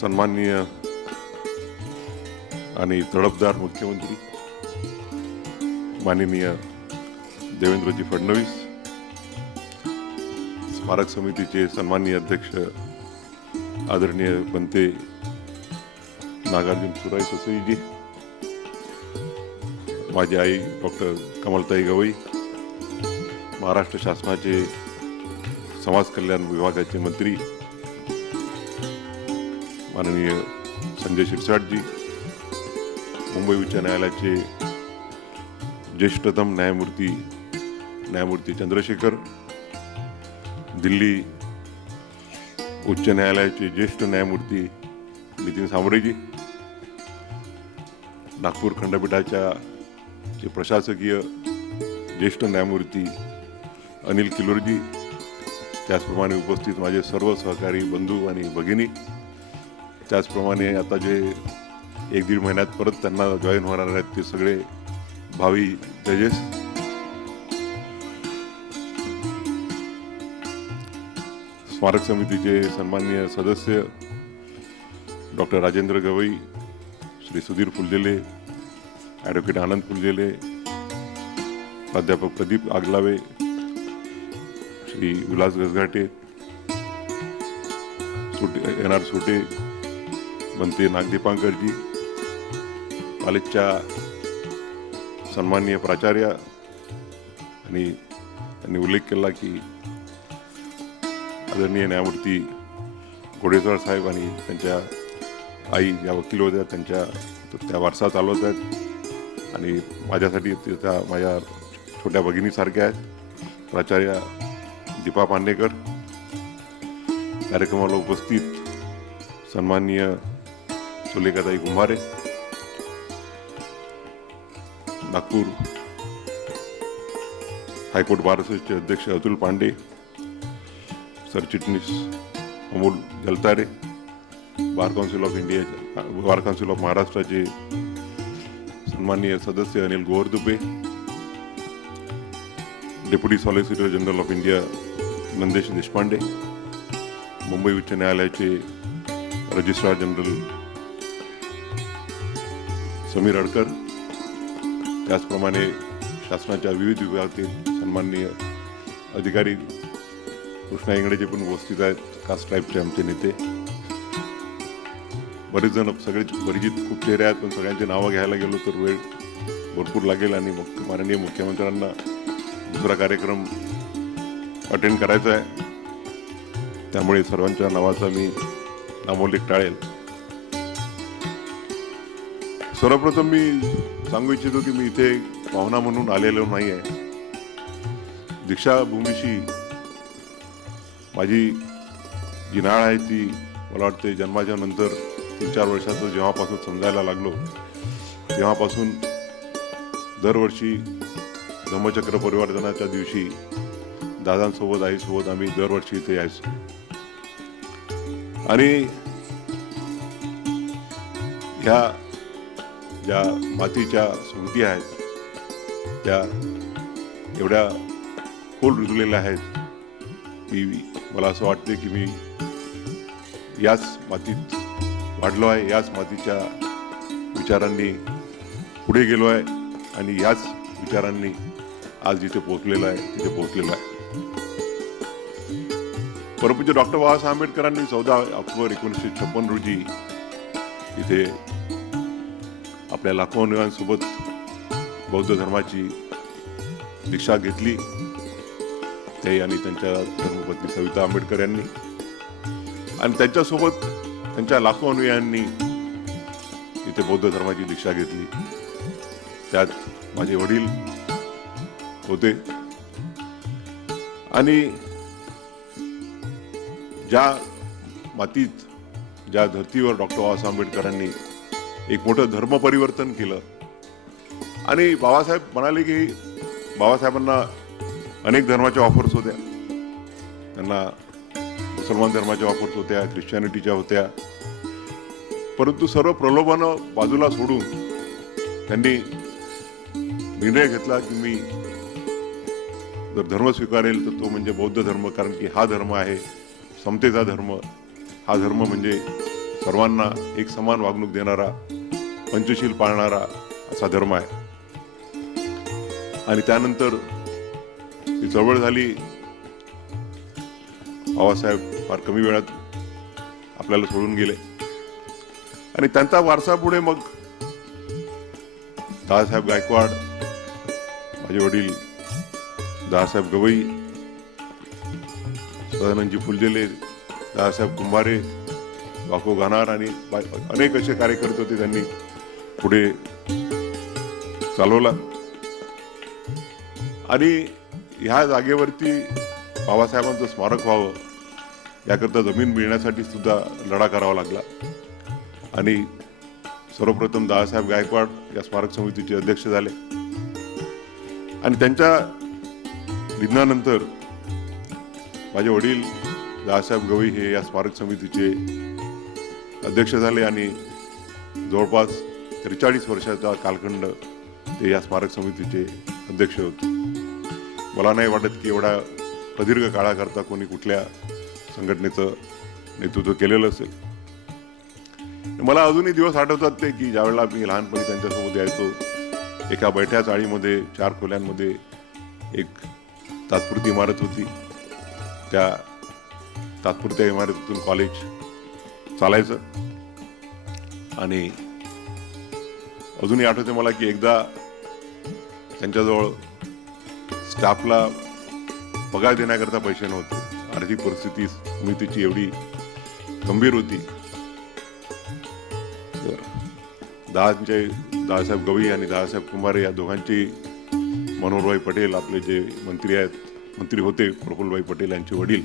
सन्माननीय आणि तडफदार मुख्यमंत्री माननीय देवेंद्रजी फडणवीस, स्मारक समितीचे सन्माननीय अध्यक्ष आदरणीय बनते नागार्जुन सुराई ससाईजी, माझी आई डॉक्टर कमलताई गवई, महाराष्ट्र शासनाचे समाज कल्याण विभागाचे मंत्री माननीय संजय शिरसाटजी, मुंबई उच्च न्यायालयाचे ज्येष्ठतम न्यायमूर्ती चंद्रशेखर, दिल्ली उच्च न्यायालयाचे ज्येष्ठ न्यायमूर्ती नितीन सांबरेजी, नागपूर खंडपीठाचे प्रशासकीय ज्येष्ठ न्यायमूर्ती अनिल किलोरजी, त्याचप्रमाणे उपस्थित माझे सर्व सहकारी बंधू आणि भगिनी, त्याचप्रमाणे आता जे 1-1.5 महिन्यात परत त्यांना जॉईन होणार आहेत ते सगळे भावी जजेस, स्मारक समितीचे सन्माननीय सदस्य डॉक्टर राजेंद्र गवई, श्री सुधीर फुलझेले, ॲडव्होकेट आनंद फुलझेले, प्राध्यापक प्रदीप आगलावे, श्री विलास गसघाटे, NR सोटे, बनते नागदीपांकरजी, कॉलेजच्या सन्माननीय प्राचार्य, आणि त्यांनी उल्लेख केला की आदरणीय न्यायमूर्ती घोडेस्वार साहेब आणि त्यांच्या आई या वकील होत्या, त्या वारसा चालवत आहेत आणि माझ्यासाठी त्या माझ्या छोट्या भगिनीसारख्या आहेत, प्राचार्य दीपा पांडेकर। कार्यक्रमाला उपस्थित सन्माननीय सुलेखाताई कुंभारे, नागपूर हायकोर्ट बार असोसिएशनचे अध्यक्ष अतुल पांडे, सरचिटणीस Amol Jaltare, bar council of महाराष्ट्राचे सन्माननीय सदस्य Anil Govardhupe, deputy solicitor general of India Nandesh Deshpande, Mumbai उच्च न्यायालयाचे रजिस्ट्रार जनरल समीर अडकर, त्याचप्रमाणे शासनाच्या विविध विभागातील सन्माननीय अधिकारी कृष्णा इंगडेचे पण उपस्थित आहेत, कास्ट ट्राईबचे आमचे नेते, बरेच जण, सगळे परिचित खूप चेहरे आहेत, पण सगळ्यांची नावं घ्यायला गेलो तर वेळ भरपूर लागेल आणि माननीय मुख्यमंत्र्यांना दुसरा कार्यक्रम अटेंड करायचा आहे, त्यामुळे सर्वांच्या नावाचा मी नामोल्लेख टाळेल। सर्वप्रथम मी सांगू इच्छितो की मी इथे पाहुणा म्हणून आलेलो नाही आहे। दीक्षाभूमीशी माझी जी नाळ आहे ती मला वाटते जन्माच्या नंतर 3-4 वर्षाचं जेव्हापासून समजायला लागलो तेव्हापासून दरवर्षी धम्मचक्र परिवर्तनाच्या दिवशी दादांसोबत आईसोबत आम्ही दरवर्षी इथे यायचो. आणि ह्या ज्या मातीच्या स्मृती आहेत त्या एवढ्या खोल रुजलेल्या आहेत की मला असं वाटते की मी याच मातीत वाढलो आहे, याच मातीच्या विचारांनी पुढे गेलो आहे आणि याच विचारांनी आज जिथे पोहोचलेलो आहे तिथे पोहोचलेलो आहे. परमपूज्य डॉक्टर बाबासाहेब आंबेडकरांनी 14 ऑक्टोबर 1956 रोजी इथे आपल्या लाखो अनुयायांसोबत बौद्ध धर्माची दीक्षा घेतली. ते आणि त्यांच्या धर्मपत्नी सविता आंबेडकर यांनी, आणि त्यांच्यासोबत त्यांच्या लाखो अनुयायांनी इथे बौद्ध धर्माची दीक्षा घेतली. त्यात माझे वडील होते. आणि ज्या मातीत, ज्या धर्तीवर डॉक्टर बाबासाहेब आंबेडकरांनी एक मोठं धर्म परिवर्तन केलं. आणि बाबासाहेब म्हणाले की बाबासाहेबांना अनेक धर्माच्या ऑफर्स होत्या. त्यांना मुसलमान धर्माच्या ऑफर्स होत्या, ख्रिश्चॅनिटीच्या होत्या, परंतु सर्व प्रलोभनं बाजूला सोडून त्यांनी निर्णय घेतला की मी जर धर्म स्वीकारेल तर तो म्हणजे बौद्ध धर्म, कारण की हा धर्म आहे समतेचा धर्म. हा धर्म म्हणजे सर्वांना एक समान वागणूक देणारा, पंचशील पाळणारा असा धर्म आहे. आणि त्यानंतर ही चळवळ झाली. बाबासाहेब फार कमी वेळात आपल्याला सोडून गेले आणि त्यांचा वारसा पुढे मग दादासाहेब गायकवाड, माझे वडील दादासाहेब गवई, सदानंदजी फुलझेले, दादासाहेब कुंभारे, वाको गानार आणि अनेक असे कार्यकर्ते होते, त्यांनी पुढे चालवला. आणि ह्या जागेवरती बाबासाहेबांचं स्मारक व्हावं याकरता जमीन मिळण्यासाठी सुद्धा लढा करावा लागला. आणि सर्वप्रथम दादासाहेब गायकवाड या स्मारक समितीचे अध्यक्ष झाले. आणि त्यांच्या निधनानंतर माझे वडील दादासाहेब गवई हे या स्मारक समितीचे अध्यक्ष झाले आणि जवळपास 43 वर्षाचा कालखंड ते या स्मारक समितीचे अध्यक्ष होते. मला नाही वाटत की एवढा प्रदीर्घ काळाकरता कोणी कुठल्या संघटनेचं नेतृत्व केलेलं असेल. मला अजूनही दिवस आठवतात ते की ज्यावेळेला मी लहानपणी त्यांच्यासोबत यायचो. एका बैठ्या चाळीमध्ये 4 खोल्यांमध्ये एक तात्पुरती इमारत होती. त्या तात्पुरत्या इमारतीतून कॉलेज चालायचं. आणि अजूनही आठवते मला की एकदा त्यांच्याजवळ स्टाफला पगार देण्याकरता पैसे नव्हते. आर्थिक परिस्थिती समितीची एवढी गंभीर होती. दादासाहेब गवई आणि दादासाहेब कुंभारे या दोघांची, मनोहरभाई पटेल आपले जे मंत्री होते प्रफुल्लभाई पटेल यांचे वडील,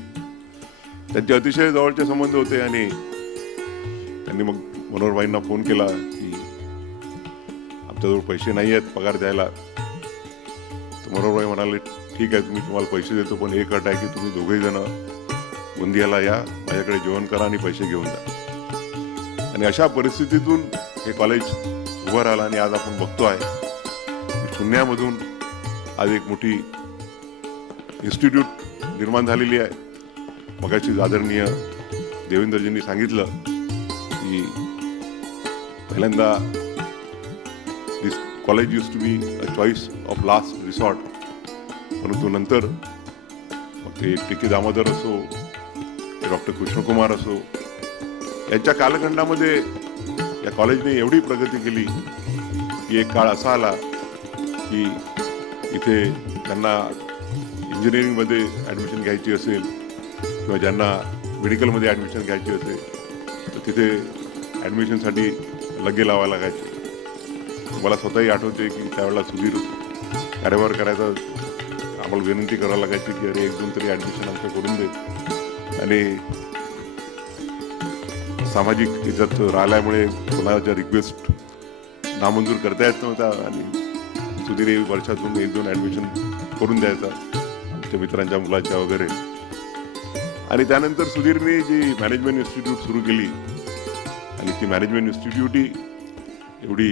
त्यांचे अतिशय जवळचे संबंध होते. आणि त्यांनी मग मनोहरभाईंना फोन केला की आमच्याजवळ पैसे नाही आहेत पगार द्यायला. तर मनोहरभाई म्हणाले ठीक आहे, तुम्हाला पैसे देतो, पण एक अट आहे की तुम्ही दोघेही जण गोंदियाला या, माझ्याकडे जेवण करा आणि पैसे घेऊन जा. आणि अशा परिस्थितीतून हे कॉलेज उभं राहिलं. आणि आज आपण बघतो आहे शून्यामधून आज एक मोठी इन्स्टिट्यूट निर्माण झालेली आहे. मगाशी आदरणीय देवेंद्रजींनी सांगितलं की पहिल्यांदा this college used to be a choice of last resort, परंतु नंतर मग ते टी.के. दामोदर असो, डॉक्टर कृष्णकुमार असो, यांच्या कालखंडामध्ये या कॉलेजने एवढी प्रगती केली की एक काळ असा आला की इथे त्यांना इंजिनिअरिंगमध्ये ॲडमिशन घ्यायची असेल किंवा ज्यांना मेडिकलमध्ये ॲडमिशन घ्यायची असेल तर तिथे ॲडमिशनसाठी लगे लावायला लागायचे. मला स्वतःही आठवते की त्यावेळेला सुधीर कार्यभार करायचा, आम्हाला विनंती करायला लागायची की अरे 1-2 तरी ॲडमिशन आमच्या करून दे. आणि सामाजिक याच्यात राहिल्यामुळे कोणाच्या रिक्वेस्ट नामंजूर करता येत नव्हता. आणि सुधीर वर्षातून 1-2 ॲडमिशन करून द्यायचा आमच्या मित्रांच्या मुलाच्या वगैरे. आणि त्यानंतर सुधीरने जी मॅनेजमेंट इन्स्टिट्यूट सुरू केली आणि ती मॅनेजमेंट इन्स्टिट्यूटही एवढी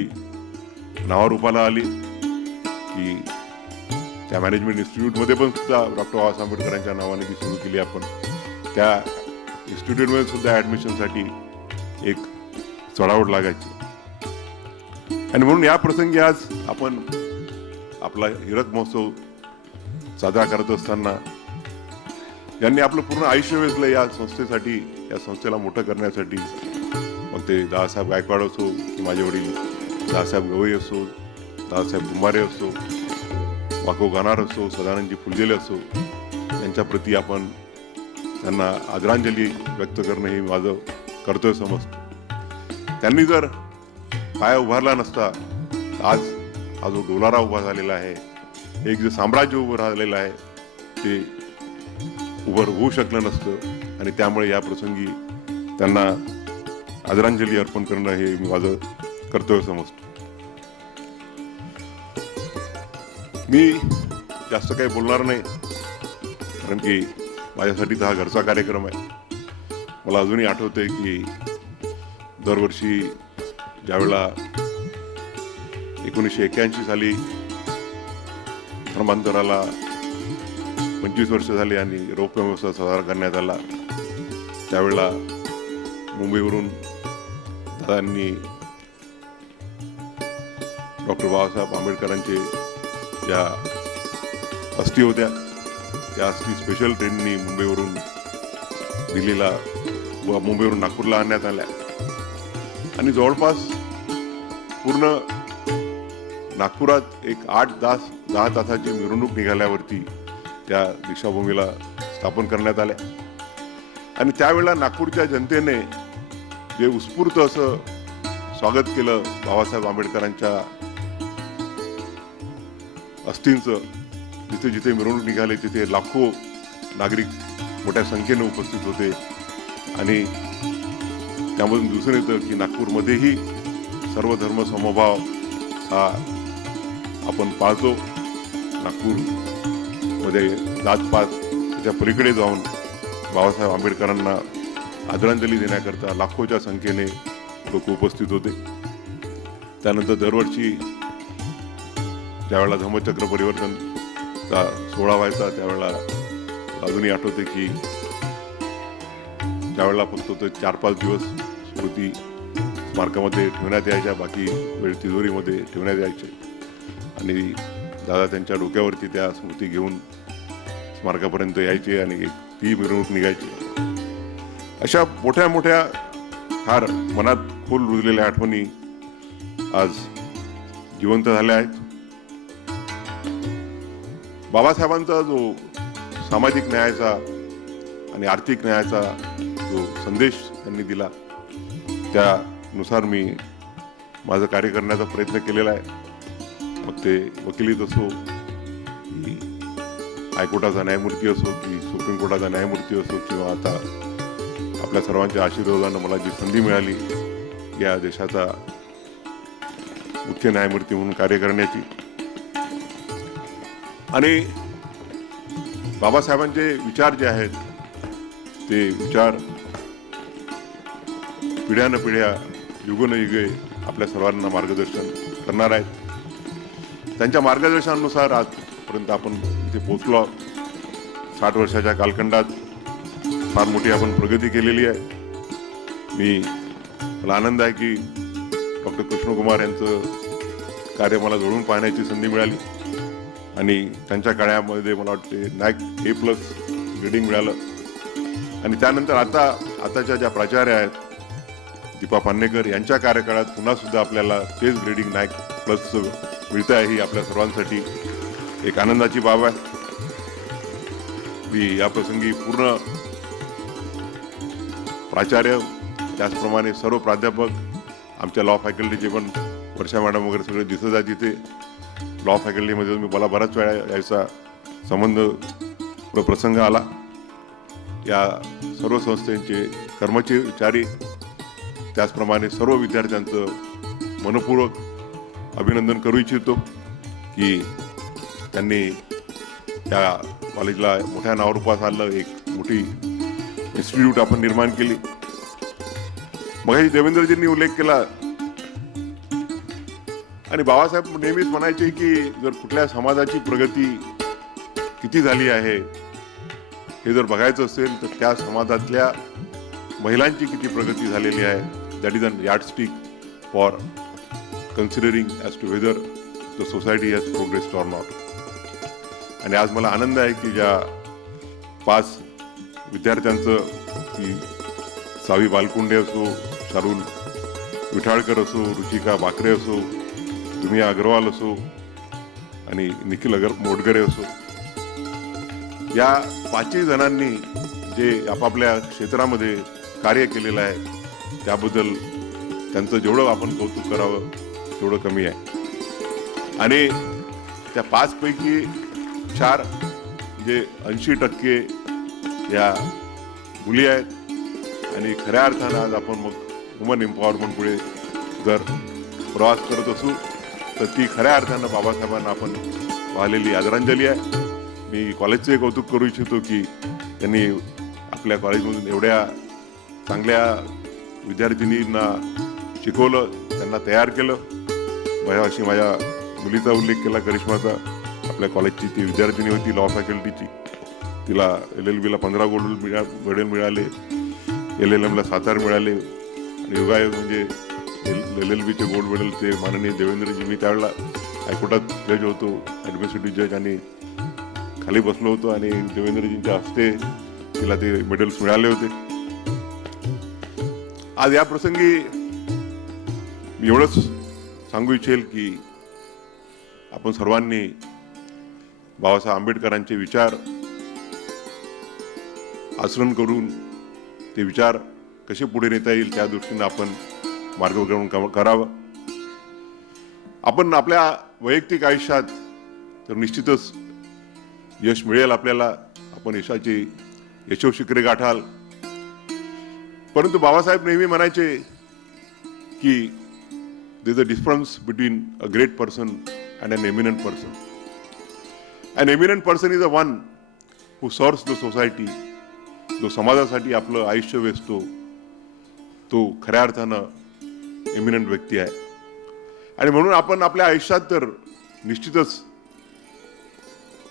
नावारूपाला आली की त्या मॅनेजमेंट इन्स्टिट्यूटमध्ये पण सुद्धा डॉक्टर बाबासाहेब आंबेडकरांच्या नावाने ती सुरू केली आपण. त्या इन्स्टिट्यूटमध्ये सुद्धा ॲडमिशनसाठी एक चढाओढ लागायची. आणि म्हणून या प्रसंगी आज आपण आपला हिरक महोत्सव साजरा करत असताना ज्यांनी आपलं पूर्ण आयुष्य वेचलं या संस्थेसाठी, या संस्थेला मोठं करण्यासाठी, मग ते दादासाहेब गायकवाड असो की माझे वडील दादासाहेब गवई असो, दादासाहेब कुंभारे असो, वाको गानार असो, सदानंदजी फुलझेले असो, त्यांच्याप्रती आपण त्यांना आदरांजली व्यक्त करणं हे माझं कर्तव्य समजतो. त्यांनी जर पाया उभारला नसता आज हा जो डोलारा उभा झालेला आहे, एक जे साम्राज्य उभं राहिलेलं आहे ते उभं होऊ शकलं नसतं. आणि त्यामुळे या प्रसंगी त्यांना आदरांजली अर्पण करणं हे मी माझं कर्तव्य समजतो. मी जास्त काही बोलणार नाही, कारण की माझ्यासाठी तर हा घरचा कार्यक्रम आहे. मला अजूनही आठवतंय की दरवर्षी ज्यावेळेला 1981 साली धर्मांतराला 25 वर्ष झाली आणि रौप्य महोत्सव साजरा करण्यात आला, त्यावेळेला मुंबईवरून दादांनी डॉक्टर बाबासाहेब आंबेडकरांचे ज्या अस्थी होत्या त्या अस्थी स्पेशल ट्रेननी मुंबईवरून दिल्लीला व मुंबईवरून नागपूरला आणण्यात आल्या. आणि जवळपास पूर्ण नागपुरात एक 8-10 तासाची मिरवणूक निघाल्यावरती त्या दीक्षाभूमीला स्थापन करण्यात आल्या. आणि त्यावेळेला नागपूरच्या जनतेने जे उत्स्फूर्त असं स्वागत केलं बाबासाहेब आंबेडकरांच्या अस्थींचं, जिथे जिथे मिरवणूक निघाले तिथे लाखो नागरिक मोठ्या संख्येने उपस्थित होते. आणि त्यामधून दिसून येतं की नागपूरमध्येही सर्व धर्म समभाव हा आपण पाळतो. नागपूरमध्ये जातपात त्याच्या पलीकडे जाऊन बाबासाहेब आंबेडकरांना आदरांजली देण्याकरता लाखोच्या संख्येने लोक उपस्थित होते. त्यानंतर दरवर्षी ज्यावेळेला धम्मचक्र परिवर्तनचा सोहळा व्हायचा त्यावेळेला अजूनही आठवते की त्यावेळेला फक्त तो 4-5 दिवस स्मृती स्मारकामध्ये ठेवण्यात यायच्या, बाकी वेळ तिजोरीमध्ये ठेवण्यात यायचे. आणि दादा त्यांच्या डोक्यावरती त्या स्मृती घेऊन स्मारकापर्यंत यायचे आणि ती मिरवणूक निघायची. अशा मोठ्या मोठ्या फार मनात खोल रुजलेल्या आठवणी आज जिवंत झाल्या आहेत. बाबासाहेबांचा जो सामाजिक न्यायाचा आणि आर्थिक न्यायाचा जो संदेश त्यांनी दिला त्यानुसार मी माझं कार्य करण्याचा प्रयत्न केलेला आहे. मग ते वकिलीत असो की हायकोर्टाचा न्यायमूर्ती असो की सुप्रीम कोर्टाचा न्यायमूर्ती असो किंवा आता आपल्या सर्वांच्या आशीर्वादानं मला जी संधी मिळाली या देशाचा मुख्य न्यायमूर्ती म्हणून कार्य करण्याची. आणि बाबासाहेबांचे विचार जे आहेत ते विचार पिढ्यानपिढ्या युगोनयुगे आपल्या सर्वांना मार्गदर्शन करणार आहेत. त्यांच्या मार्गदर्शनानुसार आजपर्यंत आपण इथे पोचलो. 60 वर्षाच्या कालखंडात फार मोठी आपण प्रगती केलेली आहे. मला आनंद आहे की डॉक्टर कृष्णकुमार यांचं कार्य मला जवळून पाहण्याची संधी मिळाली आणि त्यांच्या काळामध्ये मला वाटते NAAC A+ ग्रेडिंग मिळालं. आणि त्यानंतर आताच्या ज्या प्राचार्य आहेत दीपा पान्नेकर यांच्या कार्यकाळात पुन्हा सुद्धा आपल्याला तेच ग्रेडिंग NAAC+ मिळतं आहे. ही आपल्या सर्वांसाठी एक आनंदाची बाब आहे. मी याप्रसंगी पूर्ण प्राचार्य त्याचप्रमाणे सर्व प्राध्यापक आमच्या लॉ फॅकल्टीचे पण वर्षा मॅडम वगैरे सगळे दिसत आहेत तिथे. लॉ फॅकल्टीमध्ये मला बराच वेळा यायचा संबंध प्रसंग आला. या सर्व संस्थेचे कर्मचारी त्याचप्रमाणे सर्व विद्यार्थ्यांचं मनपूर्वक अभिनंदन करू इच्छितो. की त्यांनी त्या कॉलेजला मोठ्या नावारूपास आणलं, एक मोठी इन्स्टिट्यूट आपण निर्माण केली. मग देवेंद्रजींनी उल्लेख केला आणि बाबासाहेब नेहमीच म्हणायचे की जर कुठल्या समाजाची प्रगती किती झाली आहे हे जर बघायचं असेल तर त्या समाजातल्या महिलांची किती प्रगती झालेली आहे, that is an yardstick for considering as to whether the society has progressed or not. आणि आज मला आनंद आहे की ज्या 5 विद्यार्थ्यांचं, की सावी बालकुंडे असो, शारुल विठाळकर असो, रुचिका बाकरे असो, दुनिया अग्रवाल असो आणि निखिल मोडगरे असो, या 5ही जणांनी जे आपापल्या क्षेत्रामध्ये कार्य केलेलं आहे त्याबद्दल त्यांचं जेवढं आपण कौतुक करावं तेवढं कमी आहे. आणि त्या 5 पैकी 4 जे 80% या मुली आहेत आणि खऱ्या अर्थानं आज आपण मग वुमन एम्पॉवरमेंट पुढे जर प्रवास करत असू तर ती खऱ्या अर्थानं बाबासाहेबांना आपण वाहिलेली आदरांजली आहे. मी कॉलेजचे कौतुक करू इच्छितो की त्यांनी आपल्या कॉलेजमधून एवढ्या चांगल्या विद्यार्थिनींना शिकवलं, त्यांना तयार केलं. अशी माझ्या मुलीचा उल्लेख केला, करिश्माचा. आपल्या कॉलेजची ती विद्यार्थिनी होती, लॉ फॅकल्टीची. तिला LLBला 15 गोल्ड मेडल मिळाले, LLMला 7 मिळाले आणि योगायोग म्हणजे LLBचे गोल्ड मेडल ते माननीय देवेंद्रजी. मी त्यावेळेला हायकोर्टात जज होतो, ॲडमिनिस्ट्रेटिव्ह जज, आणि खाली बसलो होतो आणि देवेंद्रजींच्या हस्ते तिला ते मेडल्स मिळाले होते. आज या प्रसंगी मी एवढंच सांगू इच्छेल की आपण सर्वांनी बाबासाहेब आंबेडकरांचे विचार आचरण करून ते विचार कसे पुढे नेता येईल त्या दृष्टीनं आपण मार्गक्रमण करावं. आपण आपल्या वैयक्तिक आयुष्यात तर निश्चितच यश मिळेल आपल्याला, आपण यशाची यशोशिखरे गाठाल. परंतु बाबासाहेब नेहमी म्हणायचे की there is a difference between a great person and an eminent person. An eminent person is a one who serves the society. जो समाजासाठी आपलं आयुष्य वेचतो तो खऱ्या अर्थानं एमिनंट व्यक्ती आहे. आणि म्हणून आपण आपल्या आयुष्यात तर निश्चितच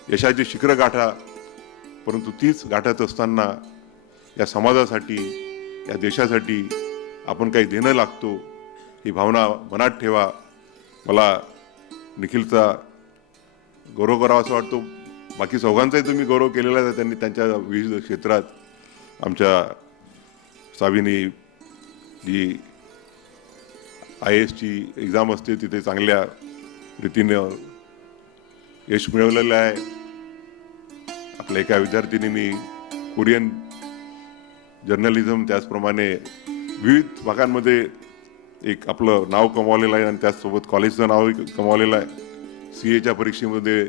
यशाची शिखरं गाठा, परंतु तीच गाठत असताना या समाजासाठी, या देशासाठी आपण काही देणं लागतो ही भावना मनात ठेवा. मला निखिलचा गौरव करावा असं वाटतो. बाकी चौघांचाही तुम्ही गौरव केलेला आहे. त्यांनी त्यांच्या विविध क्षेत्रात, आमच्या सावीनी जी IASची एक्झाम असते तिथे चांगल्या रीतीनं यश मिळवलेलं आहे. आपल्या एका विद्यार्थिनींनी कोरियन जर्नलिझम, त्याचप्रमाणे विविध भागांमध्ये एक आपलं नाव कमावलेलं आहे आणि त्याचसोबत कॉलेजचं नाव कमावलेलं आहे. CAच्या परीक्षेमध्ये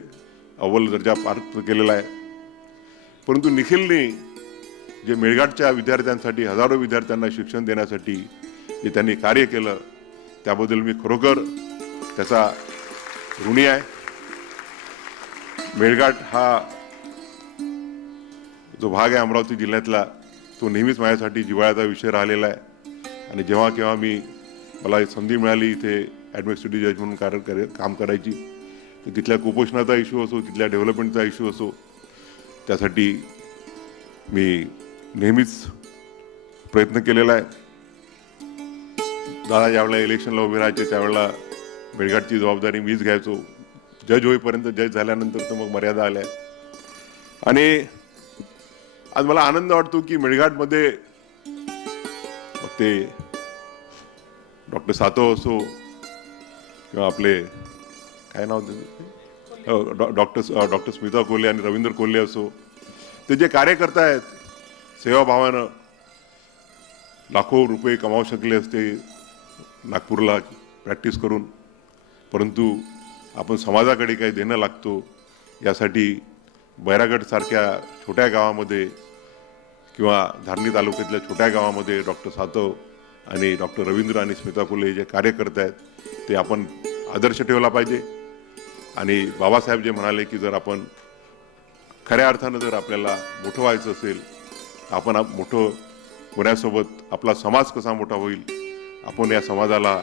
अव्वल दर्जा प्राप्त केलेला आहे. परंतु निखिलने जे मेळघाटच्या विद्यार्थ्यांसाठी, हजारो विद्यार्थ्यांना शिक्षण देण्यासाठी जे त्यांनी कार्य केलं त्याबद्दल मी खरोखर त्याचा ऋणी आहे. मेळघाट हा जो भाग आहे अमरावती जिल्ह्यातला तो नेहमीच माझ्यासाठी जिव्हाळ्याचा विषय राहिलेला आहे. आणि जेव्हा केव्हा मला संधी मिळाली इथे ॲडमिनिस्ट्रेटिव्ह जज म्हणून काम करायची, तर तिथल्या कुपोषणाचा इश्यू असो, तिथल्या डेव्हलपमेंटचा इश्यू असो, त्यासाठी मी नेहमीच प्रयत्न केलेला आहे. दादा ज्यावेळेला इलेक्शनला उभे राहायचे त्यावेळेला मेळघाटची जबाबदारी मीच घ्यायचो. जज होईपर्यंत, जज झाल्यानंतर तर मग मर्यादा आल्या. आणि आज मला आनंद वाटतो की मेळघाटमध्ये ते डॉक्टर सातव असो किंवा आपले काय नाव डॉक्टर स्मिता कोल्हे आणि रवींद्र कोल्हे असो, ते जे कार्य करतायत सेवाभावानं, लाखो रुपये कमावू शकले असते नागपूरला प्रॅक्टिस करून, परंतु आपण समाजाकडे काही देणं लागतो यासाठी बैरागडसारख्या छोट्या गावामध्ये किंवा धारणी तालुक्यातल्या छोट्या गावामध्ये डॉक्टर सातव आणि डॉक्टर रवींद्र आणि स्मिता कोल्हे जे कार्य करत आहेत ते आपण आदर्श ठेवला पाहिजे. आणि बाबासाहेब जे म्हणाले की जर आपण खऱ्या अर्थानं जर आपल्याला मोठं व्हायचं असेल, आपण मोठं होण्यासोबत आपला समाज कसा मोठा होईल, आपण या समाजाला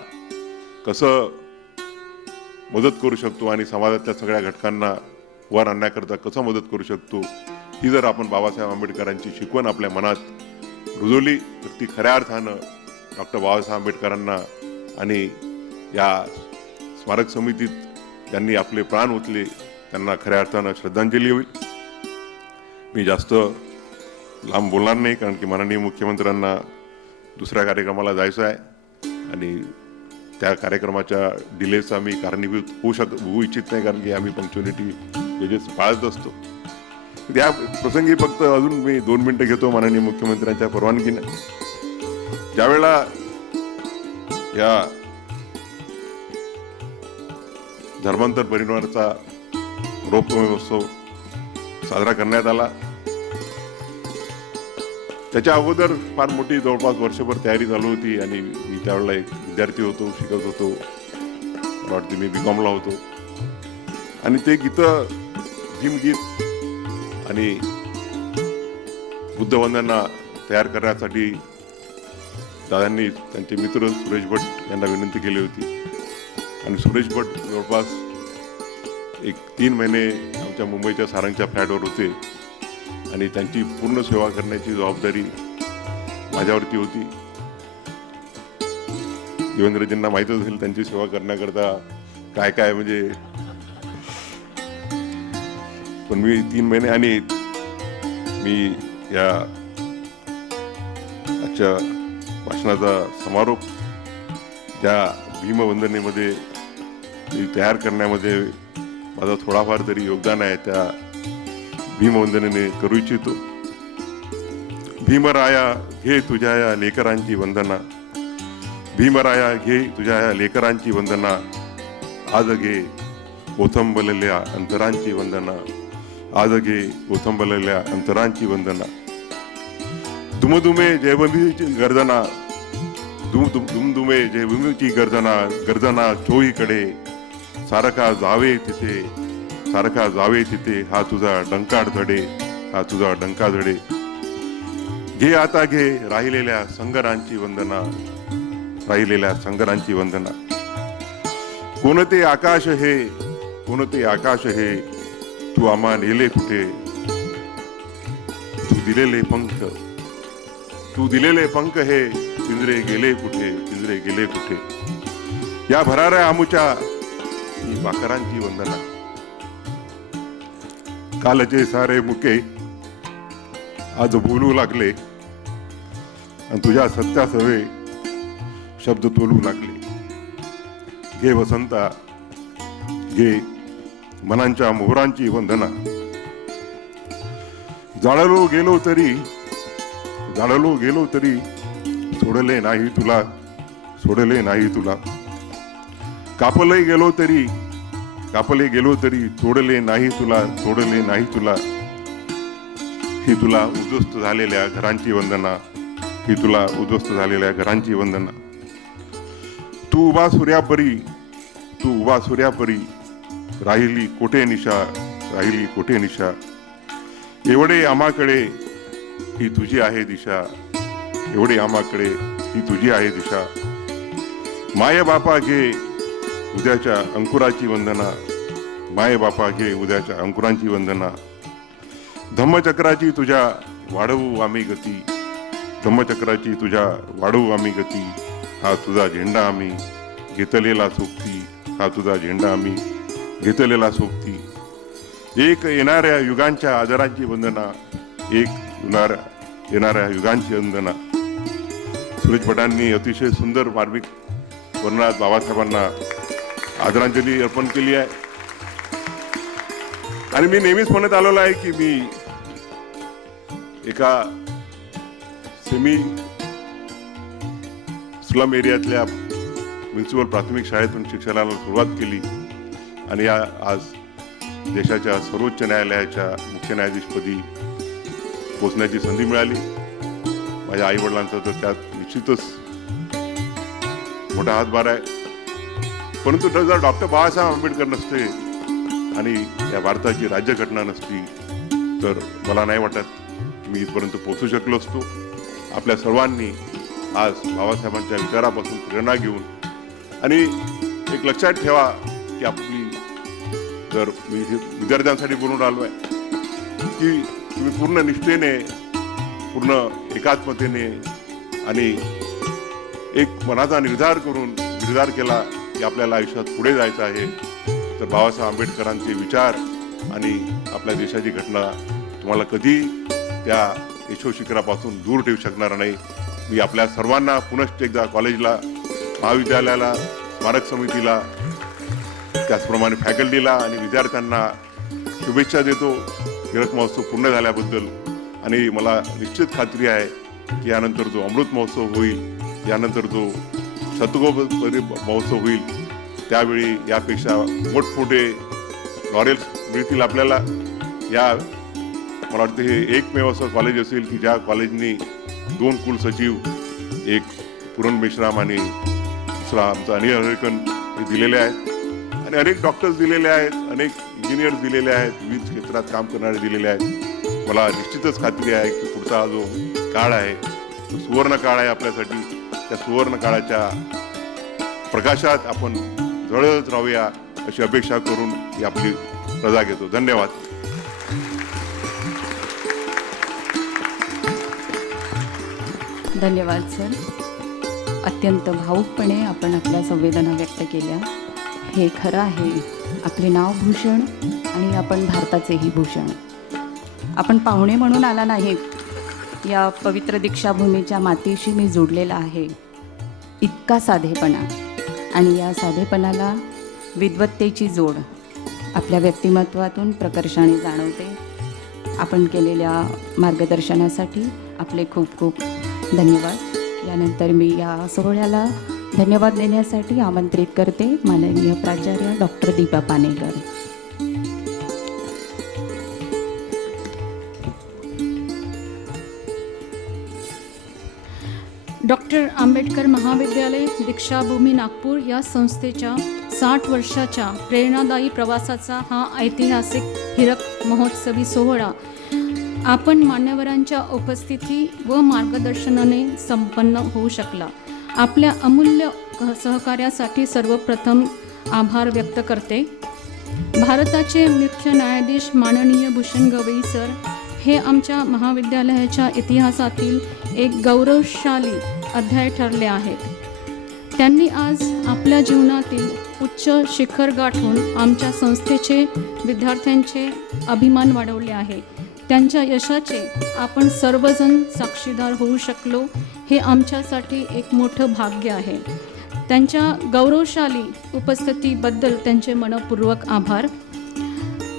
कसं मदत करू शकतो आणि समाजातल्या सगळ्या घटकांना वर आणण्याकरता कसं मदत करू शकतो, ही जर आपण बाबासाहेब आंबेडकरांची शिकवण आपल्या मनात रुजवली तर ती खऱ्या अर्थानं डॉक्टर बाबासाहेब आंबेडकरांना आणि या स्मारक समितीत ज्यांनी आपले प्राण ओतले त्यांना खऱ्या अर्थानं श्रद्धांजली होईल. मी जास्त लांब बोलणार नाही, कारण की माननीय मुख्यमंत्र्यांना दुसऱ्या कार्यक्रमाला जायचं आहे आणि त्या कार्यक्रमाच्या डिलेचा मी कारणीभूत होऊ इच्छित नाही, कारण की आम्ही पंक्च्युअलिटी वेजेस पाळत असतो. त्या प्रसंगी फक्त अजून मी 2 मिनिटं घेतो माननीय मुख्यमंत्र्यांच्या परवानगीने. ज्यावेळेला या धर्मांतर परिवाराचा रोप महोत्सव साजरा करण्यात आला, त्याच्या अगोदर फार मोठी जवळपास वर्षभर तयारी चालू होती आणि मी त्यावेळेला एक विद्यार्थी होतो, शिकत होतो. मला वाटते मी BComला होतो आणि ते गीतं भीमगीत आणि बुद्धवंदना तयार करण्यासाठी दादांनी त्यांचे मित्र सुरेश भट यांना विनंती केली होती आणि सुरेश भट जवळपास 3 महिने आमच्या मुंबईच्या सारंगच्या फ्लॅटवर होते आणि त्यांची पूर्ण सेवा करण्याची जबाबदारी माझ्यावरती होती. देवेंद्रजींना माहीतच असेल त्यांची सेवा करण्याकरता काय काय म्हणजे, पण मी 3 महिने आणि मी या आजच्या भाषणाचा समारोप त्या भीमवंदनेमध्ये तयार करण्यामध्ये माझा थोडाफार तरी योगदान आहे, त्या भीमवंदनेने करू इच्छितो. भीमराया घे तुझ्या या लेकरांची वंदना, भीमराया घे तुझ्या या लेकरांची वंदना, आज घे ओथंबलेल्या अंतरांची वंदना, आज घे ओथंबलेल्या अंतरांची वंदना. दुमदुमे जयभूमीची गर्जना, दुमदुमे जयभूमीची गर्जना, गर्जना चोहीकडे, सारखा जावे तिथे, सारखा जावे तिथे, हा तुझा डंकाळ धडे, हा तुझा डंका धडे. घे आता घे राहिलेल्या संगरांची वंदना, राहिलेल्या संगरांची वंदना. कोणते आकाश हे, कोणते आकाश हे, तू आम्हा नेले कुठे, तू दिलेले पंख, तू दिलेले पंख हे पिंजरे गेले कुठे, पिंजरे गेले कुठे. या भराऱ्या आमुच्या ही बाकरांची वंदना. कालचे सारे मुके आज बोलू लागले आणि तुझ्या सत्या सवे शब्द तोलू लागले. घे वसंता घे मनांच्या मोहरांची वंदना. जाळलो गेलो तरी, जाळलो गेलो तरी सोडले नाही तुला, सोडले नाही तुला. कापले गेलो तरी, कापले गेलो तरी तोडले नाही तुला, तोडले नाही तुला. ही तुला उद्ध्वस्त झालेल्या घरांची वंदना, ही तुला उद्ध्वस्त झालेल्या घरांची वंदना. तू उभा सूर्यापरी, तू उभा सूर्यापरी, राहिली कोठे निशा, राहिली कोठे निशा. एवढे आम्हाकडे ही तुझी आहे दिशा, एवढे आम्हाकडे ही तुझी आहे दिशा. माय बापा घे उद्याच्या अंकुराची वंदना, माय बापा घे उद्याच्या अंकुरांची वंदना. धम्मचक्राची तुझ्या वाढवू आम्ही गती, धम्मचक्राची तुझ्या वाढवू आम्ही गती. हा तुझा झेंडा आम्ही घेतलेला सोबती, हा तुझा झेंडा आम्ही घेतलेला सोबती. एक येणाऱ्या युगांच्या आदरांची वंदना, एक येणाऱ्या युगांची वंदना. सुरेश भटांनी अतिशय सुंदर मार्मिक वर्णनात बाबासाहेबांना आदरांजली अर्पण केली आहे. आणि मी नेहमीच म्हणत आलेलो आहे की मी एका सेमी स्लम एरियातल्या म्युन्सिपल प्राथमिक शाळेतून शिक्षणाला सुरुवात केली आणि आज देशाच्या सर्वोच्च न्यायालयाच्या मुख्य न्यायाधीशपदी पोचण्याची संधी मिळाली. माझ्या आई वडिलांचा तर त्यात निश्चितच मोठा हातभार आहे. परंतु जर डॉक्टर बाबासाहेब आंबेडकर नसते आणि या भारताची राज्यघटना नसती तर मला नाही वाटत की मी इथपर्यंत पोहोचू शकलो असतो. आपल्या सर्वांनी आज बाबासाहेबांच्या विचारापासून प्रेरणा घेऊन आणि एक लक्षात ठेवा की आपली जर मी विद्यार्थ्यांसाठी बोलून राहिलो आहे की तुम्ही पूर्ण निष्ठेने, पूर्ण एकात्मतेने आणि एक मनाचा निर्धार केला की आपल्याला आयुष्यात पुढे जायचं आहे, तर बाबासाहेब आंबेडकरांचे विचार आणि आपल्या देशाची घटना तुम्हाला कधी त्या यशोशिखरापासून दूर ठेवू शकणार नाही. मी आपल्या सर्वांना पुनश्च एकदा कॉलेजला, महाविद्यालयाला, स्मारक समितीला, त्याचप्रमाणे फॅकल्टीला आणि विद्यार्थ्यांना शुभेच्छा देतो हीरक महोत्सव पूर्ण झाल्याबद्दल. आणि मला निश्चित खात्री आहे की यानंतर जो अमृत महोत्सव होईल, यानंतर जो शतकोपरी महोत्सव होईल, त्यावेळी यापेक्षा मोठमोठे लॉरेल्स मिळतील आपल्याला. या मला वाटतं हे एकमेव असं कॉलेज असेल की ज्या कॉलेजनी 2 कुलसचिव, एक पूरण मेश्राम आणि दुसरा आमचा अनिल हरेकन हे दिलेले आहेत आणि अनेक डॉक्टर्स दिलेले आहेत, अनेक इंजिनियर्स दिलेले आहेत, विविध क्षेत्रात काम करणारे दिलेले आहेत. मला निश्चितच खात्री आहे की पुढचा हा जो काळ आहे तो सुवर्ण काळ आहे आपल्यासाठी. त्या सुवर्ण काळाच्या प्रकाशात आपण जळत राहूया अशी अपेक्षा करून ही आपली रजा घेतो. धन्यवाद. धन्यवाद सर. अत्यंत भावूकपणे आपण आपल्या संवेदना व्यक्त केल्या. हे खरं आहे, आपले नाव भूषण आणि आपण भारताचेही भूषण. आपण पाहुणे म्हणून आला नाहीत, या पवित्र दीक्षाभूमीच्या मातीशी मी जोडलेला आहे. इतका साधेपणा आणि या साधेपणाला विद्वत्तेची जोड आपल्या व्यक्तिमत्वातून प्रकर्षाने जाणवते. आपण केलेल्या मार्गदर्शनासाठी आपले खूप खूप धन्यवाद. यानंतर मी या सोहळ्याला धन्यवाद देण्यासाठी आमंत्रित करते माननीय प्राचार्य डॉक्टर दीपा पानेकर. डॉक्टर आंबेडकर महाविद्यालय दीक्षाभूमी नागपूर या संस्थेच्या 60 वर्षाच्या प्रेरणादायी प्रवासाचा हा ऐतिहासिक हीरक महोत्सवी सोहळा आपण मान्यवरांच्या उपस्थिती व मार्गदर्शनाने संपन्न होऊ शकला. आपल्या अमूल्य सहकार्यासाठी सर्वप्रथम आभार व्यक्त करते. भारताचे मुख्य न्यायाधीश माननीय भूषण गवई सर हे आमच्या महाविद्यालयाच्या इतिहासातील एक गौरवशाली अध्याय ठरले आहेत. त्यांनी आज आपल्या जीवनातील उच्च शिखर गाठून आमच्या संस्थेचे, विद्यार्थ्यांचे अभिमान वाढवले आहे. त्यांच्या यशाचे आपण सर्वजण साक्षीदार होऊ शकलो हे आमच्यासाठी एक मोठं भाग्य आहे. त्यांच्या गौरवशाली उपस्थितीबद्दल त्यांचे मनपूर्वक आभार.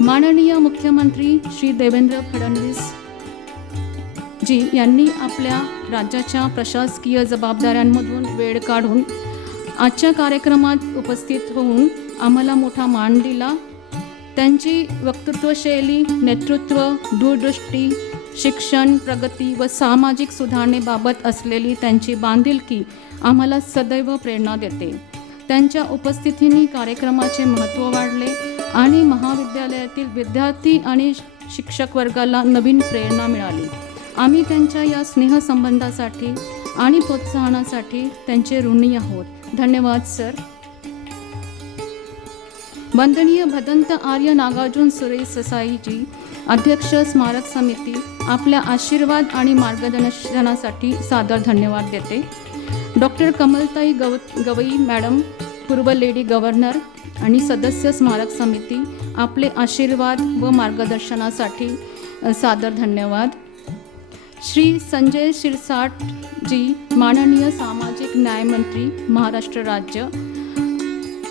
माननीय मुख्यमंत्री श्री देवेंद्र फडणवीस जी यांनी आपल्या राज्याच्या प्रशासकीय जबाबदाऱ्यांमधून वेळ काढून आजच्या कार्यक्रमात उपस्थित होऊन आम्हाला मोठा मान दिला. त्यांची वक्तृत्वशैली, नेतृत्व, दूरदृष्टी, शिक्षण, प्रगती व सामाजिक सुधारणेबाबत असलेली त्यांची बांधिलकी आम्हाला सदैव प्रेरणा देते. त्यांच्या उपस्थितीने कार्यक्रमाचे महत्त्व वाढले आणि महाविद्यालयातील विद्यार्थी आणि शिक्षक वर्गाला नवीन प्रेरणा मिळाली. आम्ही त्यांच्या या स्नेहसंबंधासाठी आणि प्रोत्साहनासाठी त्यांचे ऋणी आहोत. धन्यवाद सर. वंदनीय भदंत आर्य नागार्जुन सुरेश ससाईजी, अध्यक्ष स्मारक समिती, आपल्या आशीर्वाद आणि मार्गदर्शनासाठी सादर धन्यवाद देते. डॉक्टर कमलताई गवई मॅडम, पूर्व लेडी गव्हर्नर आणि सदस्य स्मारक समिती, आपले आशीर्वाद व मार्गदर्शनासाठी सादर धन्यवाद. श्री संजय शिरसाट जी, माननीय सामाजिक न्याय मंत्री, महाराष्ट्र राज्य,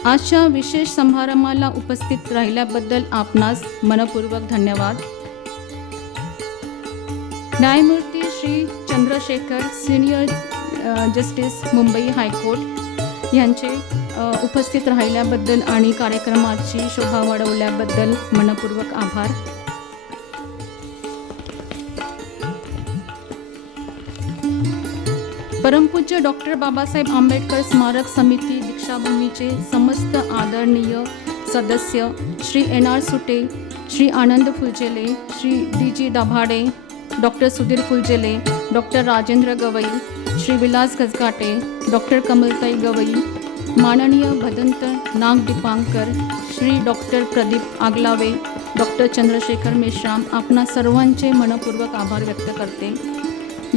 आजच्या विशेष समारंभाला उपस्थित राहिल्याबद्दल आपणास मनपूर्वक धन्यवाद. न्यायमूर्ती Shri Chandrashekhar, senior justice, Mumbai high court यांचे उपस्थित राहिल्याबद्दल आणि कार्यक्रमाची शोभा वाढवल्याबद्दल मनपूर्वक आभार. परमपूज्य डॉक्टर बाबासाहेब आंबेडकर स्मारक समिती दीक्षाभूमीचे समस्त आदरणीय सदस्य Shri NR Sute, Shri Anand Phulzele, Shri DG Dabhade, doctor Sudhir Phulzele, doctor Rajendra Gavai, Shri Vilas Gajgate, doctor कमलताई गवई, माननीय भदंत नाग दीपांकर, श्री डॉक्टर प्रदीप आगलावे, डॉक्टर चंद्रशेखर मेश्राम, आपणा सर्वांचे मनपूर्वक आभार व्यक्त करते.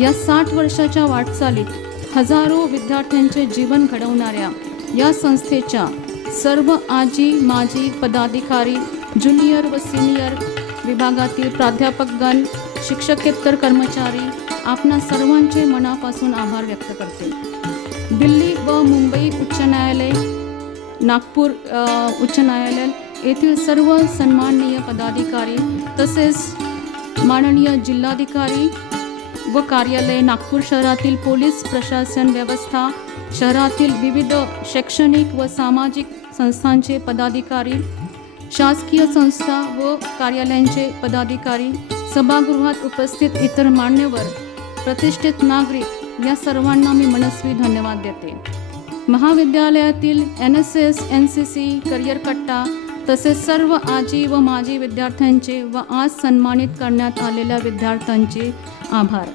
या 60 वर्षाच्या वाटचालीत हजारो विद्यार्थ्यांचे जीवन घडवणाऱ्या या संस्थेच्या सर्व आजी माजी पदाधिकारी, ज्युनियर व सिनियर विभागातील प्राध्यापकगण, शिक्षकेतर कर्मचारी, आपणा सर्वांचे मनापासून आभार व्यक्त करते. दिल्ली व मुंबई उच्च न्यायालय, नागपूर उच्च न्यायालय येथील सर्व सन्माननीय पदाधिकारी तसेच माननीय जिल्हाधिकारी व कार्यालय, नागपूर शहरातील पोलीस प्रशासन व्यवस्था, शहरातील विविध शैक्षणिक व सामाजिक संस्थांचे पदाधिकारी, शासकीय संस्था व कार्यालयांचे पदाधिकारी, सभागृहात उपस्थित इतर मान्यवर, प्रतिष्ठित नागरिक, या सर्वांना मी मनस्वी धन्यवाद देते. महाविद्यालयातील NSS, NCC, करिअर कट्टा तसेच सर्व आजी व माजी विद्यार्थ्यांचे व आज सन्मानित करण्यात आलेल्या विद्यार्थ्यांचे आभार.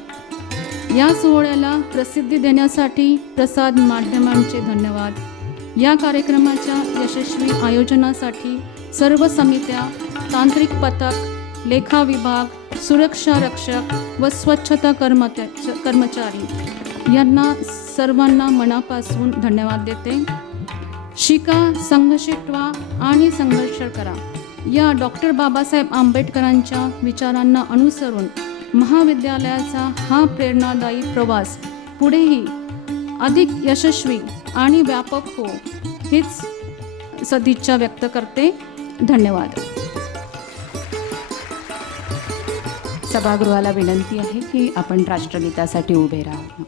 या सोहळ्याला प्रसिद्धी देण्यासाठी प्रसाद माध्यमांचे धन्यवाद. या कार्यक्रमाच्या यशस्वी आयोजनासाठी सर्व समित्या, तांत्रिक पथक, लेखा विभाग, सुरक्षा रक्षक व स्वच्छता कर्मचारी यांना सर्वांना मनापासून धन्यवाद देते. शिका, संघर्षित व्हा आणि संघर्ष करा या डॉक्टर बाबासाहेब आंबेडकरांच्या विचारांना अनुसरून महाविद्यालयाचा हा प्रेरणादायी प्रवास पुढेही अधिक यशस्वी आणि व्यापक हो हीच सदिच्छा व्यक्त करते. धन्यवाद. सभागृहाला विनंती आहे की आपण राष्ट्रगीतासाठी उभे राहा.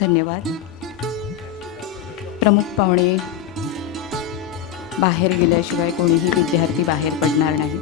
धन्यवाद. प्रमुख पाहुणे बाहेर गेल्याशिवाय कोणीही विद्यार्थी बाहेर पडणार नाही.